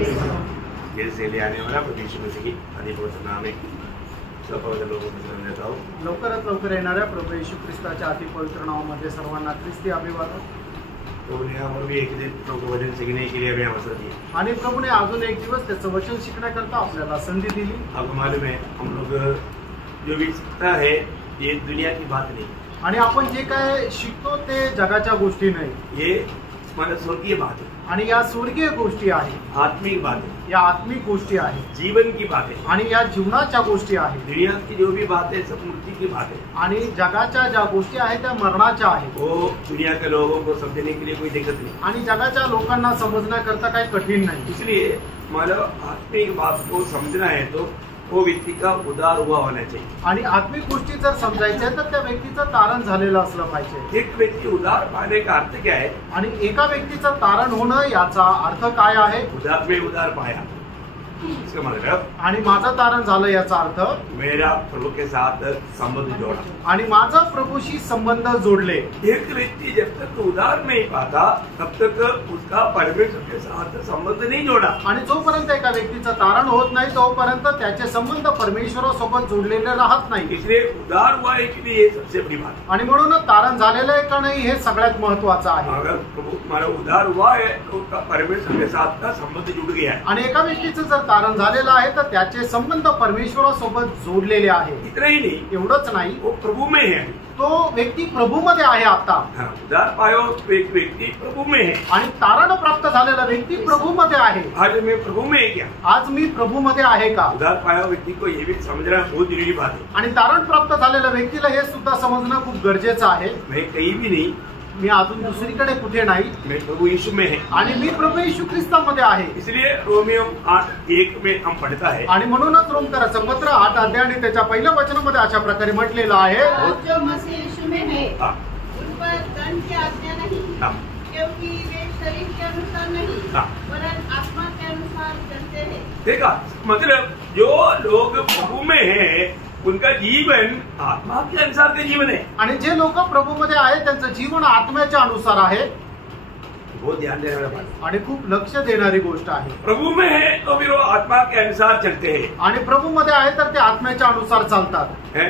Gel से ले आने वाला प्रभु यीशु मसीह की अधिपवित्र नाम में सब पवित्र लोगों को सलाम देता हूँ। लवकरात लवकर येणाऱ्या प्रभू येशू ख्रिस्ताच्या अतिपवित्र नावामध्ये सर्वांना ख्रिस्ती अभिवादन। प्रभु ने हमें भी एक दिन प्रभु का वचन सीखने के लिए हमें अवसर दिया आणि प्रभूने अजून एक दिवस त्याचं वचन शिकण्याकरता आपल्याला संधी दिली। आपको मालूम है हम लोग जो भी सीखता है ये दुनिया की बात नहीं, आणि आपण जे काय शिकतो ते जगाच्या गोष्टी नाही, ये हमारा स्वर्गीय बात है आणि या स्वर्गीय गोष्टी आहेत, आत्मिक बात है, या आत्मिक गोष्टी आहेत, जीवन की बात है आणि या जीवनाच्या गोष्टी आहेत। दुनिया की जो भी बात है सब मृत्यु की बात है आणि जगाच्या ज्या गोष्टी आहेत त्या मरणाच्या आहेत। वो दुनिया के लोगों को समझने के लिए कोई दिक्कत नहीं, आणि जगाच्या लोकांना समजण्याकरता काही कठीण नाही। इसलिए हमारा आत्मिक बात को समझना है तो वो व्यक्ति का उदार हुआ होना चाहिए। आणि आत्मिक गोष्टी जर समजायच्या तर त्या व्यक्तीचं तारण झालेलं असलं पाहिजे। एक व्यक्ति उदार पाने का अर्थ क्या है? आणि एका व्यक्तीचं तारण होणं याचा अर्थ काय आहे? उदार में उदार पाया, इसका मतलब आणि माझं तारण झालं याचा अर्थ मेरा प्रभु के साथ संबंध जोड़ा, आणि माझा प्रभूशी संबंध जोडले। एक व्यक्ति जब तक उदार नहीं पाता तब तक उसका परमेश्वर के साथ संबंध नहीं जोड़ा। आणि जोपर्यंत एका व्यक्तीचं तारण होत नाही तोपर्यंत त्याचे संबंध परमेश्वरासोबत जोडलेले राहत नाही। इसलिए उदार हुआ है कि ये सबसे बड़ी बात है। आणि म्हणूनच तारण झालेलं आहे का नाही हे सगळ्यात महत्वाचं आहे। अगर प्रभु हमारा उदार हुआ है तो उसका परमेश्वर के साथ का संबंध जुड़ गया है। आणि एका व्यक्तीचं जर तारण झालेलं आहे तर त्याचे संबंध परमेश्वरासोबत जोडलेले आहे। इतना ही नहीं, एवढंच नाही, वो प्रभु में है, तो व्यक्ती प्रभूमध्ये आहे आता। उदार पायो तो एक व्यक्ति प्रभु में है, आणि तारण प्राप्त झालेला व्यक्ती प्रभूमध्ये आहे। आज मैं प्रभु में है क्या? आज मी प्रभूमध्ये आहे का? उदार पाया व्यक्ति को ये भी समझना बहुत जरूरी बात है। आणि तारण प्राप्त झालेल्या व्यक्तीला हे सुद्धा समजणं खूप गरजेचं आहे। मैं कहीं भी नहीं, मी अजून दुसरीकडे कुठे नाही, मैं प्रभु यीशु में है आणि मी प्रभू येशू ख्रिस्तामध्ये आहे। इसलिए रोमियो 8:1 में हम पढ़ता है, आणि म्हणूनच रोमकराचं पत्र 8 अध्याय आणि त्याच्या पहिल्या वचनामध्ये अशा प्रकारे म्हटलेलं आहे, जो मसीह यीशु में है हाँ, उन पर दंड की आज्ञा नहीं, हाँ, क्योंकि वे शरीर के अनुसार नहीं हाँ। वरन आत्मा के अनुसार चलते हैं। देखा मतलब जो लोग प्रभु में है उनका जीवन आत्मा के अनुसार का जीवन है। आणि जे लोक प्रभूमध्ये आहेत त्यांचं जीवन आत्म्याच्या अनुसार आहे। बहुत ध्यान देने वाला बात है। आणि खूप लक्ष देणारी गोष्ट आहे। प्रभु में है तो फिर वो आत्मा के अनुसार चलते हैं, आणि प्रभूमध्ये आहे तर ते आत्म्याच्या अनुसार चालतात। हैं?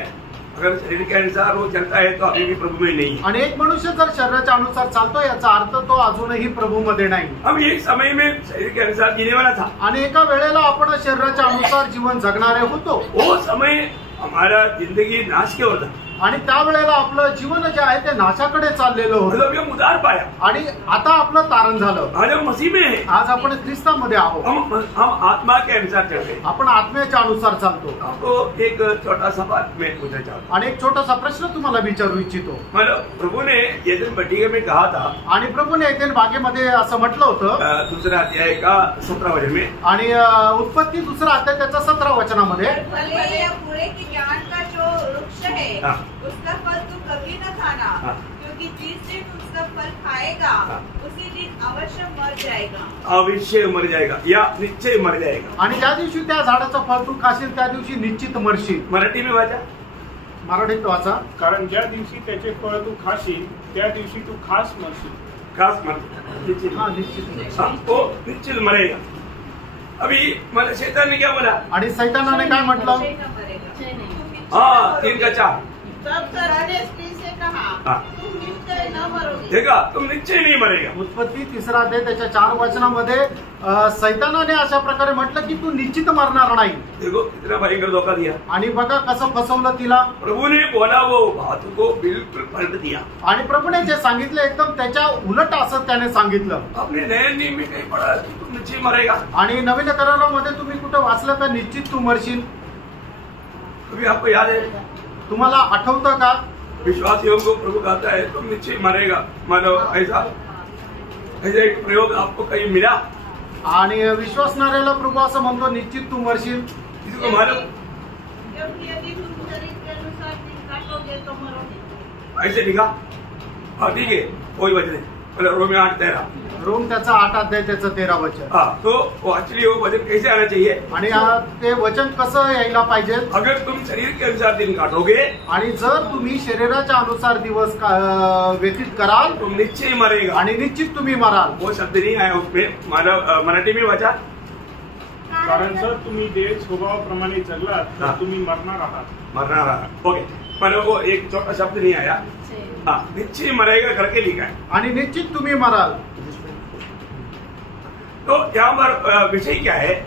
अगर शरीर के अनुसार वो चलता है तो अभी भी प्रभु में नहीं है। आणि एक मनुष्य जर शरीराच्या अनुसार चालतो याचा अर्थ तो अजूनही प्रभूमध्ये नाही। हम एक समय में शरीर के अनुसार जीने वाला था, आणि एका वेळेला आपण शरीराच्या अनुसार जीवन जगणारे होतो। वो समय हमारा जिंदगी नाश की ओर था, आणि त्यावेळेला आपलं जीवन जे आहे ते नाशाकडे चाललेलं होतं। मतलब हम उदार पाया, आणि आता आपलं तारण झालं। आज हम मसीह में है, आज आपण ख्रिस्तामध्ये आहोत। हम आत्मा के अनुसार चल रहे हैं। आपण आत्म्याच्या अनुसार चालतो। आपको एक छोटा सा बात मैं पूछना चाहता हूँ। आणि एक छोटासा प्रश्न तुम्हाला विचारू इच्छितो। मतलब प्रभु ने एदेन बटिया में कहा था, आणि प्रभूने एदेन बागेमध्ये असं म्हटलं होतं, दूसरा अध्याय का 17 वचन में, आणि उत्पत्ती 2 अध्याय त्याच्या 17 वचनामध्ये, भले या पूरे की ज्ञान का जो वृक्ष है हाँ। उसका फल तू कभी न खाना, हाँ। क्योंकि जिस दिन उसका फल खाएगा हाँ। उसी दिन अवश्य मर जाएगा। अवश्य मर जाएगा या निश्चय मर जाएगा। आणि ज्या दिवशी त्या झाडाचं फळ तू खाशील त्या दिवशी निश्चित मरशील। मराठी में वाचा, मराठीत वाचा, कारण ज्या दिवशी त्याचे फळ तू खाशील त्या दिवशी तू खास मरशील। खास मर निश्चित, हा निश्चित। हाँ, वो निश्चित मरेगा। अभी मतलब शैतान ने क्या बोला? आणि सैतानाने काय म्हटलं? मरेगा। हाँ, 3 का 4, तब सराने स्त्री से कहा, हाँ। तुम निश्चय न मरोगे। देखा तुम निश्चय नहीं मरेगा। उत्पत्ती 3 अध्याय त्याच्या 4 वचनामध्ये सैतानाने अशा प्रकारे म्हटलं की तू निश्चित मरणार नाही। देखो कितना भयंकर धोखा दिया। आणि बघा कसं फसवलं तिला। प्रभु ने बोला वो बात को बिल्कुल पलट दिया। आणि प्रभूने जे सांगितलं एकदम त्याच्या उलट असं त्याने सांगितलं। अपने नए नियम में कहीं पढ़ा कि तुम निश्चय मरेगा? आणि नवीन करारामध्ये तुम्ही कुठं वाचलं का निश्चित तू मरशील? अभी आपको याद है? तुम्हाला आठवतं का? विश्वासियों को प्रभु कहता है तुम निश्चय मरेगा। मतलब ऐसा एक प्रयोग आपको कहीं मिला? आणि विश्वासणाऱ्याला प्रभू असं म्हणतो निश्चित तू मरशील। किसी को मालूम? क्योंकि यदि तुम शरीर के अनुसार दिन काटोगे तो मरोगे। ऐसे लिखा? हाँ ठीक है, कोई वजह नहीं। मतलब रोमियो 8:13, रोम त्याचा 8 अध्याय त्याचं 13 वचन। हाँ, तो एक्चुअली वो वचन कैसे आना चाहिए? आणि ते वचन कसं यायला पाहिजे? अगर तुम शरीर के अनुसार दिन काटोगे आणि जर तुम्ही शरीराच्या अनुसार दिवस व्यतीत कराल तुम निश्चय मरेगा। आणि निश्चित तुम्ही मराल। वो शब्द नहीं आया उसमें, मराठी में वाचा कारण सर तुम्ही जे स्वभावाप्रमाणे जगलात हाँ। तर तुम्ही मरणार आहात. मरना ओके, मैंने वो एक छोटा शब्द नहीं आया, हाँ निश्चय मरेगा करके लिखा है. आणि निश्चित तुम्ही मराल. तो यहाँ पर विषय क्या है?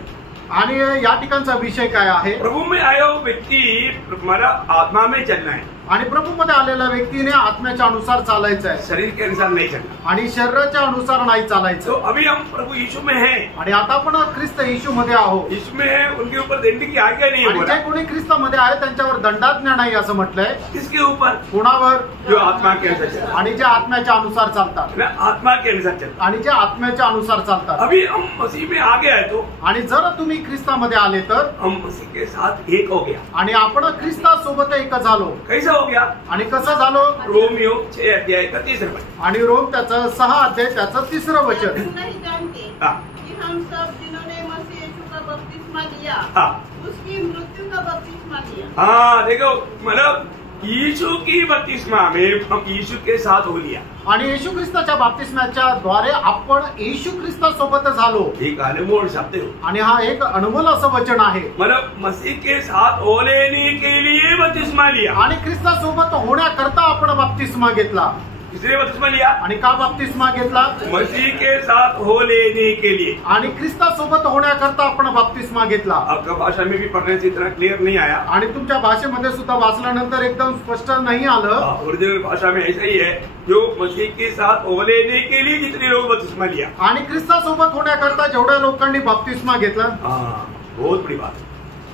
आणि या ठिकाणचा विषय काय आहे? प्रभु में आया वो व्यक्ति हमारा आत्मा में चलना है, आणि प्रभूमध्ये आलेल्या व्यक्तीने आत्म्याच्या अनुसार चालायचं आहे शरीर के अनुसार नहीं चलना. आणि शरीराच्या अनुसार नाही तो चालायचं. अभी हम प्रभु यीशु में हैं, आणि आता आपण ख्रिस्त येशू मध्ये आहोत. यीशु में है, उनके ऊपर दंड की आज्ञा नहीं है आणि बोला. जे कोणी ख्रिस्तामध्ये आहे त्यांच्यावर दंडाज्ञा नाही असं म्हटलंय. किसके ऊपर? कोणावर? जो आत्मा के अनुसार चलता आणि जे आत्म्याच्या अनुसार चालतात. है, आत्मा के अनुसार चलता. आणि जे आत्म्याच्या अनुसार चालतात. अभी हम मसीह में आ गया है तो आणि जर तुम्ही ख्रिस्तामध्ये आले तर हम मसीह के साथ एक हो गया. आणि आपण ख्रिस्तासोबत एक झालो. कैसा हो गया? आणि कसं झालो? रोमियो 6 अध्याय का 30 वचन. आणि रोम त्याचं 6 अध्याय त्याचं 3रं वचन. तुम नहीं जानते हाँ. कि हम सब जिन्होंने मसीह यीशु का बपतिस्मा लिया हाँ. उसकी मृत्यु का बपतिस्मा लिया. हाँ देखो, मतलब यीशु की बपतिस्मा में हम यीशु के साथ हो लिया. आणि येशू ख्रिस्ताच्या बाप्तिस्म्याच्या द्वारे आपण येशू ख्रिस्तासोबत झालो. एक अनमोल शब्द है, आणि हा एक अनमोल असं वचन आहे. मतलब मसीह के साथ हो लेने के लिए बपतिस्मा लिया. आणि ख्रिस्तासोबत होण्याकरता आपण बाप्तिस्मा घेतला. इसलिए बपतिस्मा लिया आणि का बाप्तिस्मा घेतला? मसीह के साथ हो लेने के लिए. आणि ख्रिस्तासोबत होण्याकरता आपण बाप्तिस्मा घेतला. आपका भाषा में भी पढ़ने से इतना क्लियर नहीं आया. आणि तुमच्या भाषेमध्ये सुद्धा वाचल्यानंतर एकदम स्पष्ट नाही आलं. ओरिजिनल भाषा में ऐसा ही है, जो मसीह के साथ हो लेने के लिए जितने लोग बपतिस्मा लिया. आणि ख्रिस्तासोबत होण्याकरता जेवढ्या लोकांनी बाप्तिस्मा घेतला. हाँ, बहुत बड़ी बात है.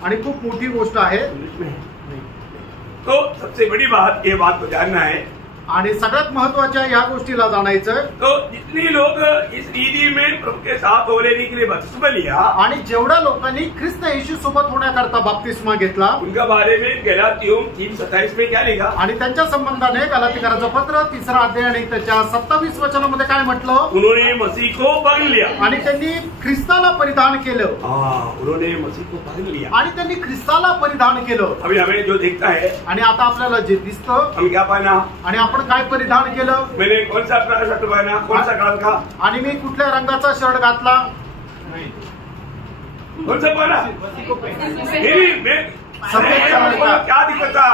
आणि खूप मोठी गोष्ट आहे. इंग्लिश में है. तो सबसे बड़ी बात ये बात को जानना है. आणि सगळ्यात महत्वाच्या या गोष्टीला जाणायचं. तो जितने लोग इस रीति में प्रभु के साथ हो लेने के लिए बपतिस्मा लिया, आणि जेवढ्या लोकांनी ख्रिस्त येशू सोबत होण्याकरता बाप्तिस्मा घेतला. उनका बारे में गलातियों 3:27 में क्या लिखा? आणि त्यांच्या संबंधाने गलातीकराचं पत्र 3रा अध्याय आणि त्याच्या 27 वचनामध्ये काय म्हटलं? उन्होंने मसीह को पहन लिया. आणि त्यांनी ख्रिस्ताला परिधान केलं. हाँ, उन्होंने मसीह को पहन लिया. आणि त्यांनी ख्रिस्ताला परिधान केलं. अभी हमें जो दिखता है, आणि आता आपल्याला जे दिसतं, हम क्या पहना? आणि आपण काय परिधान केलं? मैंने कौन सा अपना शर्ट पहना, कौन सा कलर का, आणि मी कुठल्या रंगाचा शर्ट घातला? कौन सा पहना? नहीं, मैं सफेद कलर का. क्या दिक्कत था?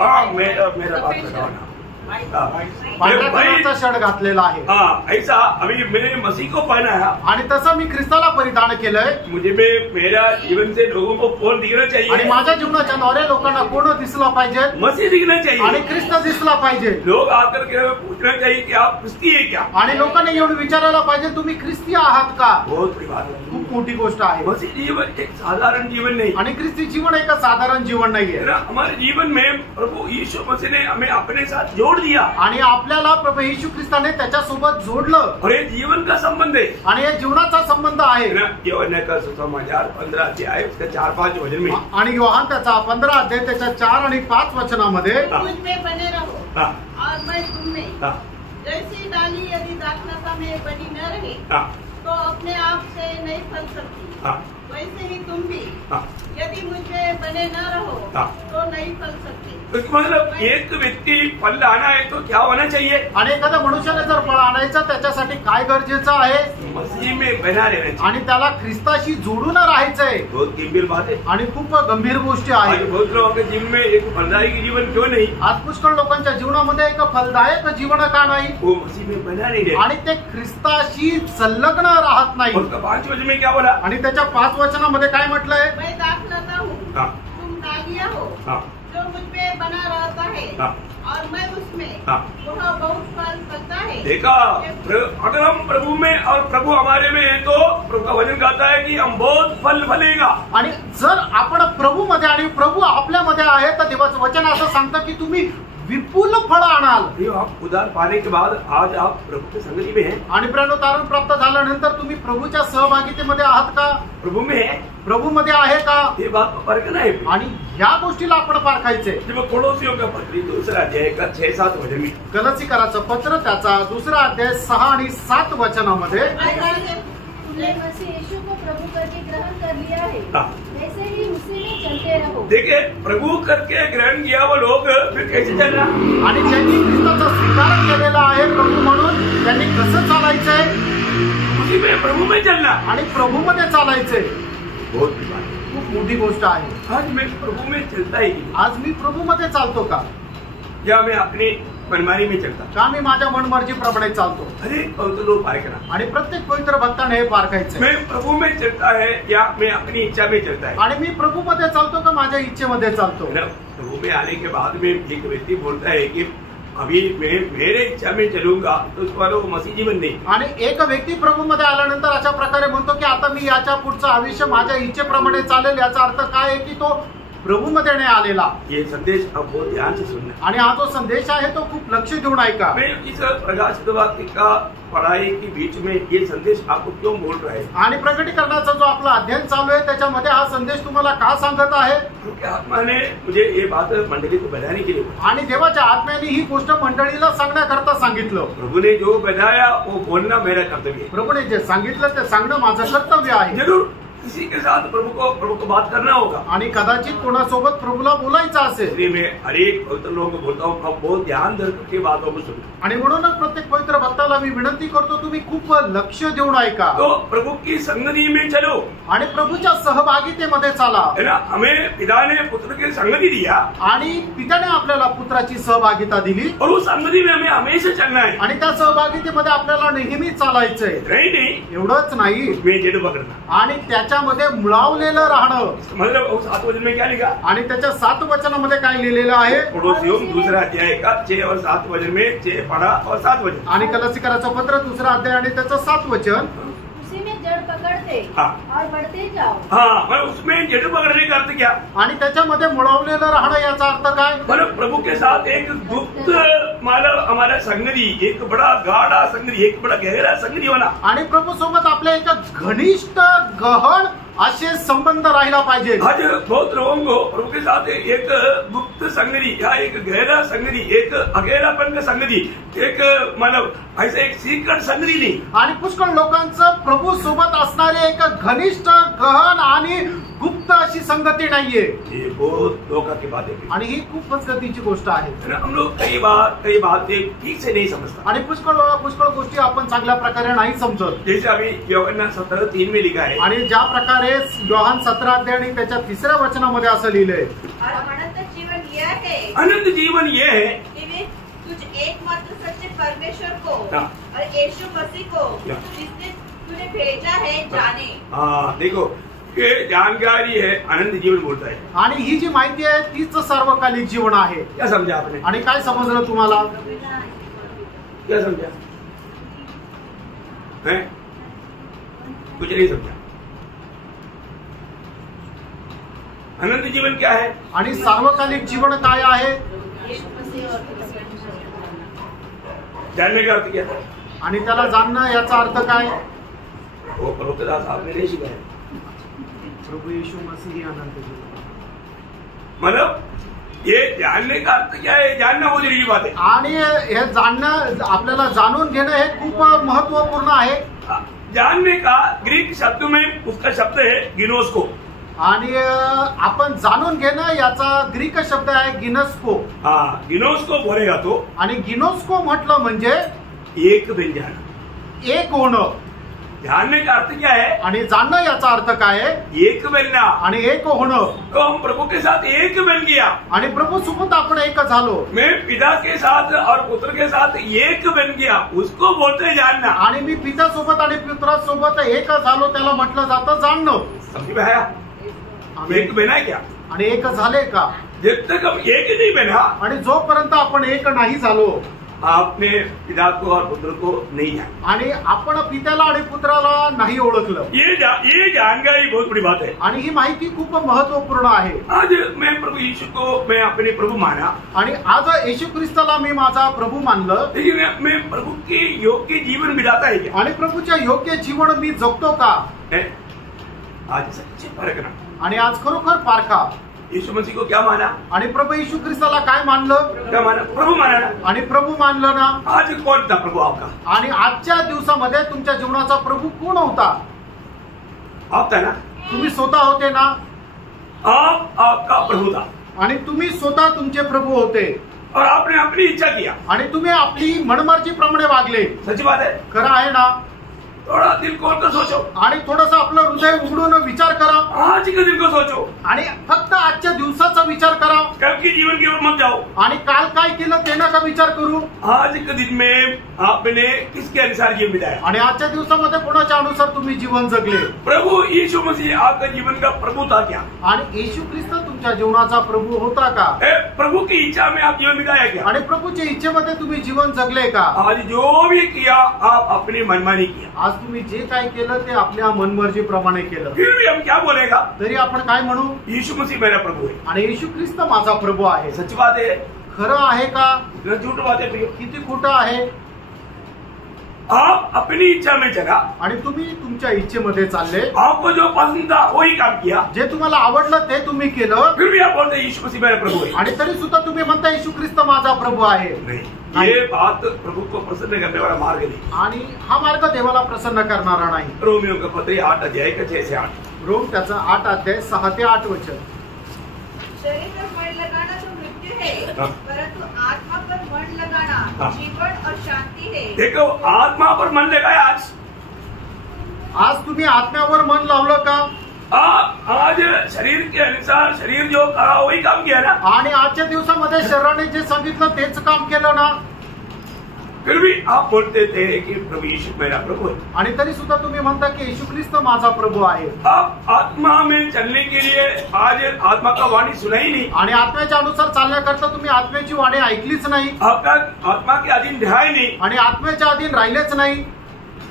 हाँ, मेरा बात बताओ ना. पांढऱ्या कलरचा शर्ट घातलेला आहे. हाँ, ऐसा अभी मैंने मसीह को पहना है. आणि तसं मी ख्रिस्ताला परिधान केलंय. मुझे मेरा जीवन से लोगों को कौन दिखना आणि चाहिए? माझ्या जीवनाच्या द्वारे लोकांना कोण दिसला पाहिजे? मसीह दिखना आणि चाहिए. ख्रिस्त दिसला पाहिजे. लोग आकर के पूछना चाहिए कि आप क्रिस्ती है क्या? आणि लोकांनी येऊन विचारायला पाहिजे तुम्ही ख्रिस्ती आहात का? बहुत बड़ी बात है. खूप मोठी गोष्ट आहे. मसीह जीवन एक साधारण जीवन नहीं. आणि ख्रिस्ती जीवन एक साधारण जीवन नाहीये. है ना? हमारे जीवन में प्रभु यीशु मसीह ने हमें अपने साथ जोड़ दिया. आणि आपल्याला प्रभू येशू ख्रिस्ताने त्याच्यासोबत जोडलं. और ये जीवन का संबंध है. आणि या जीवनाचा संबंध आहे. है ना? यूहन्ना का सुसमाचार 15 अध्याय उसका 4-5 वचन में. आणि योहान त्याचा 15 अध्याय त्याच्या 4 आणि 5 वचनामध्ये. मुझ में बने रहो हाँ, और मैं तुम में. हाँ, जैसी डाली यदि दाखलता में बनी न रहे हाँ, तो अपने आप से नहीं फल सकती, हाँ, वैसे ही तुम भी हाँ. यदि मुझ में बने न रहो हाँ. तो नहीं फल सकते. तो इसका मतलब एक व्यक्ति फल लाना है तो क्या होना चाहिए? आणि एखाद्या मनुष्याने जर फळ आणायचं त्याच्यासाठी काय गरजेचं आहे? मसीह में बना रहना चाहिए. आणि त्याला ख्रिस्ताशी जोडून राहायचंय. बहुत गंभीर बात है. आणि खूप गंभीर गोष्टी आज आहे. बहुत लोगों के जीवन में एक फलदायी जीवन क्यों नहीं? आज पुष्कळ लोकांच्या जीवनामध्ये एक फलदायक जीवन का नाही? वो मसीह में बना नहीं रहे. आणि ते ख्रिस्ताशी संलग्न राहत नाही. उसका 5 वचन में क्या बोला? आणि त्याच्या 5 वचनामध्ये काय म्हटलंय? मैं दाखलता हूँ, हाँ, तुम डालियाँ हो. हाँ, जो मुझ में बना रहता है हाँ. और मैं उसमें, हाँ. वह बहुत फल करता है. देखा, अगर हम प्रभु में और प्रभु हमारे में है तो प्रभु का वचन कहता है कि हम बहुत फल फलेगा. आणि जर आपण प्रभू मध्ये आणि प्रभू आपल्यामध्ये आहे तर देवाचं वचन असं सांगतं की तुम्ही विपुल फळ आणाल. आप उद्धार पाने के बाद आज आप प्रभु के संगति में हैं. आणि प्रेरणा तारण प्राप्त झाल्यानंतर तुम्ही प्रभूच्या सहभागितेमध्ये आहात का? प्रभु में है. प्रभू मध्ये आहे का? ये बात को परखना है. आणि ह्या गोष्टीला आपण पारखायचे. जब कोलोसियों का पत्री 2 अध्याय का 6-7 वचन में. गलतीकराचं पत्र त्याचा 2 अध्याय 6 आणि 7 वचनामध्ये. तुमने मसीह यीशु को प्रभु करके ग्रहण कर लिया है, हाँ. वैसे ही उसी में चलते रहो. देखिए, प्रभु करके ग्रहण किया वो लोग फिर कैसे चलना? आणि ज्यांनी ख्रिस्ताचा स्वीकार केलेला आहे प्रभू म्हणून त्यांनी कसं चालायचंय? उसी में प्रभु में चलना. आणि प्रभूमध्ये चालायचंय. बहुत बड़ी बात है। खूप मोठी गोष्ट आहे. आज मैं प्रभु में चलता ही नहीं, आज मी प्रभू मध्ये चालतो का? या मैं अपनी मनमानी में चलता? का मी माझ्या मनमर्जीप्रमाणे चालतो? अरे पवित्र लोग पार करा, आणि प्रत्येक पवित्र भक्ताने हे पारखायचं. मैं प्रभु में चलता है या मैं अपनी इच्छा में चलता है? आणि मी प्रभू मध्ये चालतो का माझ्या इच्छेमध्ये चालतो? है ना? प्रभु में आने के बाद में एक व्यक्ति बोलता है कि अभी मैं मेरे इच्छा में चलूंगा, तो उसको वालों को मसीह जीवन नहीं. आणि एक व्यक्ती प्रभू मध्ये आल्यानंतर अशा प्रकारे म्हणतो की आता मी याच्या पुढचं आयुष्य माझ्या इच्छेप्रमाणे चालेल. याचा अर्थ काय आहे की तो प्रभू मध्ये नाही आलेला. ये संदेश अब बहुत ध्यान से सुनना. आणि हा जो संदेश आहे तो खूप लक्ष देऊन ऐका. मैं इस प्रकाशित वाक्य का पढ़ाई के बीच में ये संदेश आपको क्यों बोल रहा है? आणि प्रकटीकरणाचा जो आपला अध्ययन चालू आहे त्याच्यामध्ये हा संदेश तुम्हाला का सांगत आहे? क्योंकि आत्मा ने मुझे ये बात मंडली को बताने के लिए, आणि देवाच्या आत्म्याने ही गोष्ट मंडळीला सांगण्याकरता सांगितलं. प्रभु ने जो बताया वो बोलना मेरा कर्तव्य है. प्रभूने जे सांगितलं ते सांगणं माझं कर्तव्य आहे. जरूर किसी के साथ प्रभु को बात करना होगा. आणि कदाचित कोणासोबत प्रभूला बोलायचं असेल. इसलिए मैं हर एक पवित्र लोगों को बोलता हूँ, आप बहुत ध्यान के बातों को सुनो. आणि म्हणूनच प्रत्येक पवित्र भक्ताला मी विनंती करतो तुम्ही खूप लक्ष देऊन ऐका. तो प्रभु की संगति में चलो. आणि प्रभूच्या सहभागितेमध्ये चाला. है ना? हमें पिता ने पुत्र की संगति दिया आणि पित्याने आपल्याला पुत्राची सहभागिता दिली. और उस संगति में हमें हमेशा चलना है. आणि त्या सहभागितेमध्ये आपल्याला नेहमी चालायचंय. नहीं एवढंच नाही, मैं जेड पकड़ना. आणि त्याच्यामध्ये मुळावलेलं राहणं. मतलब उस 7 वचन में क्या लिखा? आणि त्याच्या 7 वचनामध्ये काय लिहिलेलं आहे? पड़ोसियों दूसरा अध्याय का 6 और 7 वचन में 6 पढ़ा और 7 वचन. आणि कलसीकराचं पत्र 2रा अध्याय आणि त्याचं 7 वचन. उसी में जड़ पकड़ते हाँ. और बढ़ते जाओ. हाँ, मतलब उसमें जेड पकड़ने का अर्थ क्या? आणि त्याच्यामध्ये मुळावलेलं राहणं याचा अर्थ काय? मतलब प्रभु के साथ एक गुप्त मतलब हमारा संगति, एक बड़ा गाढ़ा संगति, एक बड़ा गहरा संगति होना. आणि प्रभू सोबत आपल्या एक घनिष्ठ गहन असे संबंध राहिला पाहिजे. आज बहुत लोगों को प्रभु के साथ एक गुप्त संगति या एक गहरा संगति, एक अकेलापन का संगति, एक मतलब ऐसे एक सीक्रेट संगति नहीं. आणि पुष्कळ लोकांचं प्रभू सोबत असणारे एक घनिष्ठ गहन आणि गुप्त अशी संगती नाहीये. ये बहुत धोखा की बात है. आणि ही खूप फसगतीची गोष्ट आहे. हम लोग कई बातें ठीक से नहीं समझता. आणि पुष्कळ गोष्टी आपण चांगल्या प्रकारे नाही समजत. जैसे अभी यूहन्ना 17:3 में लिखा है. आणि ज्या प्रकारे योहान 17 अध्याय आणि त्याच्या 3ऱ्या वचनामध्ये असं लिहिलंय, और अनंत जीवन यह है अनंत जीवन ये है कि वे तुझ एकमात्र सच्चे परमेश्वर को हाँ. और यीशु मसीह को हाँ. जिसने तूने भेजा है जाने. हाँ, देखो ये जानकारी है, अनंत जीवन बोलता है. आणि ही जी माहिती आहे तीच सार्वकालिक जीवन आहे. क्या समझा आपने? आणि काय समजलं तुम्हाला? क्या समझा? हैं? कुछ नहीं समझा. अनंत जीवन क्या है? आणि सार्वकालिक जीवन काय आहे? जानने का अर्थ क्या? आणि त्याला जाणणं याचा अर्थ काय? वो प्रभुदास आपने नहीं सिखाया. प्रभू येशू मसीह ही अनंत जीवन. मतलब ये जानने का अर्थ क्या है? जानना बहुत जरूरी बात है. आणि हे जाणणं, आपल्याला जाणून घेणं हे खूप महत्वपूर्ण आहे. जानने का ग्रीक शब्द में उसका शब्द है गिनोस्को. आणि आपण जाणून घेणं याचा ग्रीक शब्द आहे गिनस्को. हाँ, गिनोस्को बोलेगा तो आणि गिनोस्को म्हटलं म्हणजे एक बन जाना. एक होणं. जानने का अर्थ क्या है? आणि जाणणं याचा अर्थ काय आहे? एक बनना. आणि एक होणं. तो हम प्रभु के साथ एक बन गया. आणि प्रभू सोबत आपण एक झालो. मैं पिता के साथ और पुत्र के साथ एक बन गया, उसको बोलते हैं जानना. आणि मी पित्यासोबत आणि पुत्रासोबत एक झालो त्याला म्हटलं जातं जाणणं. समझ में आया? एक बना है क्या? आणि एक झाले का? जब तक हम एक नहीं बना, आणि जोपर्यंत आपण एक नाही झालो, आपने पिता को और पुत्र को नहीं जाना. आणि आपण पित्याला आणि पुत्राला नाही ओळखलं. ये जानकारी बहुत बड़ी बात है. आणि ही माहिती खूप महत्वपूर्ण आहे. आज मैं प्रभु यीशु को मैं अपने प्रभु माना. आणि आज येशू ख्रिस्ताला मी माझा प्रभू मानलं. लेकिन मैं प्रभु के योग्य जीवन बिताता है क्या? आणि प्रभूच्या योग्य जीवन मी जगतो का? आज सच्चे परखना. आणि आज खरोखर पारखा. यीशु मसीह को क्या माना? आणि प्रभू येशू ख्रिस्ताला काय मानलं? क्या माना? प्रभु माना ना. आणि प्रभू मानलं ना. आज कौन था प्रभु आपका? आणि आजच्या दिवसामध्ये तुमच्या जीवनाचा प्रभू कोण होता? आप था ना. तुम्ही स्वतः होते ना. आप आपका प्रभु था. आणि तुम्ही स्वतः तुमचे प्रभू होते. और आपने अपनी इच्छा किया. आणि तुम्ही आपली मनमर्जीप्रमाणे वागले. सच्ची बात है. खरं आहे ना. थोड़ा दिल खोल कर सोचो. आणि थोडंसं आपलं हृदय उघडून विचार करा. आज के दिन को सोचो, आणि फक्त आजच्या दिवसाचा विचार करा कल के जीवन की ओर मत जाओ। आणि काल काय केलं ते नका विचार करू। आज के दिन में आपने किसके अनुसार जीवन बिताया? आणि आजच्या दिवसामध्ये कोणाच्या अनुसार तुम्ही जीवन जगले? प्रभु यीशु मसीह आपका जीवन का प्रभु था क्या? आणि येशू ख्रिस्त तुमच्या जीवनाचा प्रभू होता का? प्रभु की इच्छा में आप जीवन बिताया क्या? आणि प्रभूच्या इच्छेमध्ये तुम्ही जीवन जगले का? आज जो भी किया आप अपनी मनमानी किया। आज तुम्ही जे काय केलं ते आपल्या मनमर्जीप्रमाणे केलं। फिर भी हम क्या बोलेगा? तरी आपण काय म्हणू? यीशु मसीह मेरा प्रभु है। आणि येशू ख्रिस्त माझा प्रभू आहे। सच बात है, खरं आहे का? झूठ बात है प्रिय। किती खोटं आहे? आप अपनी इच्छा में चला, आणि तुम्ही तुमच्या इच्छेमध्ये चालले, आपको जो पसंद था वही काम किया, जे तुम्हाला आवडलं ते तुम्ही केलं, फिर भी आप बोलते यीशु मसीह मेरा प्रभु है। आणि तरी सुद्धा तुम्ही म्हणता येशू ख्रिस्त माझा प्रभू आहे। नहीं, ये बात प्रभु को प्रसन्न करने वाला मार्ग नहीं। आणि हा मार्ग देवाला प्रसन्न करणारा नाही। रोमियो का पत्र 8 अध्याय का 6 से 8। रोम त्याचा 8 अध्याय 6 ते 8 वचन। शरीर पर मन लगाना तो मृत्यु है, हाँ। परंतु आत्मा पर मन लगाना हाँ। जीवन और शांति है। देखो, आत्मा पर मन लगाया आज। आज तुम्ही आत्म्यावर मन लावलं का? आज शरीर के अनुसार शरीर जो करा वही काम किया ना, आणि आजच्या दिवसामध्ये शरीराने जे सांगितलं तेच काम केलं ना? फिर भी आप बोलते थे कि प्रभु यीशु मेरा प्रभु है। आणि तरी सुद्धा तुम्ही म्हणता की येशू ख्रिस्त माझा प्रभू आहे। आप आत्मा में चलने के लिए आज आत्मा का वाणी सुना ही नहीं, आणि आत्म्याच्या अनुसार चालण्याकरता तुम्ही आत्म्याची वाणी ऐकलीच नाही, आपका आत्मा के अधीन रहा ही नहीं। आणि आत्म्याच्या अधीन राहिलेच नाही।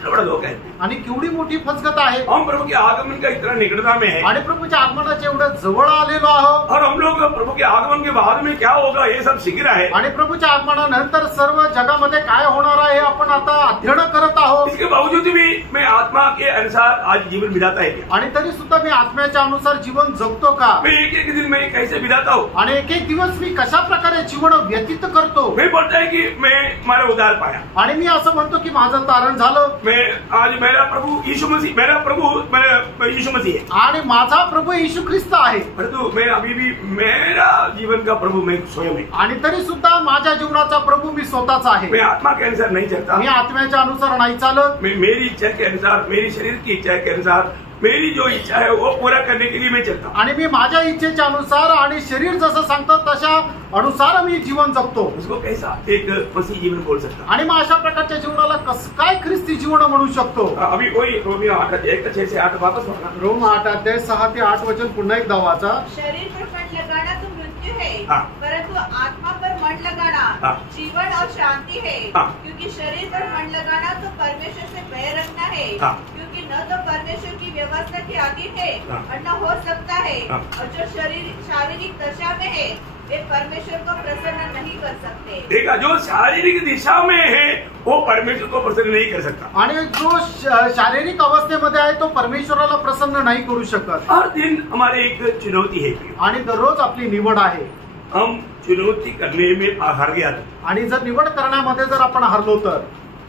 बड़ा लोग है, आणि केवढी मोठी फसगत आहे। हम प्रभु के आगमन का इतना निकटता में है, आणि प्रभूच्या आगमनाच्या एवढं जवळ आलेलो आहोत, और हम लोग प्रभु के आगमन के बाद में क्या होगा ये सब सीख रहा है। आणि प्रभूच्या आगमनानंतर सर्व जगामध्ये काय होणार आहे आपण आता अध्ययन करत आहोत। इसके बावजूद भी मैं आत्मा के अनुसार आज जीवन बिताता है क्या? आणि तरी सुद्धा मी आत्म्याच्या अनुसार जीवन जगतो का? मैं एक एक दिन में कैसे बिताता हूँ? आणि एक एक दिवस मी कशा प्रकारे जीवन व्यतीत करतो? मैं बोलता है कि मैं मारा उद्धार पाया, आणि मी असं म्हणतो की माझं तारण झालं, मैं आज मेरा प्रभु यीशु मसीह मेरा प्रभु मेरा यीशु मसीह है, आणि माझा प्रभू येशू ख्रिस्त आहे। परंतु मैं अभी भी मेरा जीवन का प्रभु मैं स्वयं है। आणि तरी सुद्धा माझ्या जीवनाचा प्रभू मी स्वतःच आहे। मैं आत्मा के अनुसार नहीं चलता, मी आत्म्याच्या अनुसार नाही चालत, मैं मेरी इच्छा के अनुसार, मेरी शरीर की इच्छा के अनुसार, मेरी जो इच्छा है वो पूरा करने के लिए मैं चलता हूँ। आणि मी माझ्या इच्छेच्या अनुसार आणि शरीर जसं सांगतं तशा अनुसार मी जीवन जगतो। उसको कैसा एक मसीह जीवन बोल सकता? आणि मग अशा प्रकारच्या जीवनाला कसं काय ख्रिस्ती जीवन म्हणू शकतो? अभी वही रोमियो 8 अध्याय 6 से 8 वापस पढ़ना। रोम 8 अध्याय 6 ते 8 वचन पुन्हा एकदा वाचा। शरीर पर मन लगाना तो मृत्यु है, हाँ। परंतु आत्मा पर मन लगाना हाँ। जीवन और शांति है। हाँ। क्योंकि शरीर पर मन लगाना तो परमेश्वर से भय रखना है, हाँ। क्योंकि न तो परमेश्वर की व्यवस्था के अधीन है हाँ। और न हो सकता है, हाँ। और जो शारीरिक दशा में है वे परमेश्वर को प्रसन्न नहीं कर सकते। देखा, जो शारीरिक दिशा में है वो परमेश्वर को प्रसन्न नहीं कर सकता। आणि जो शारीरिक अवस्थेमध्ये आहे तो परमेश्वराला प्रसन्न नाही करू शकत। हर दिन हमारे एक चुनौती है, आणि दररोज आपली निवड आहे। हम चुनौती करने में हार गया तो आणि जर निवड करण्यामध्ये जर आपण हरलो तर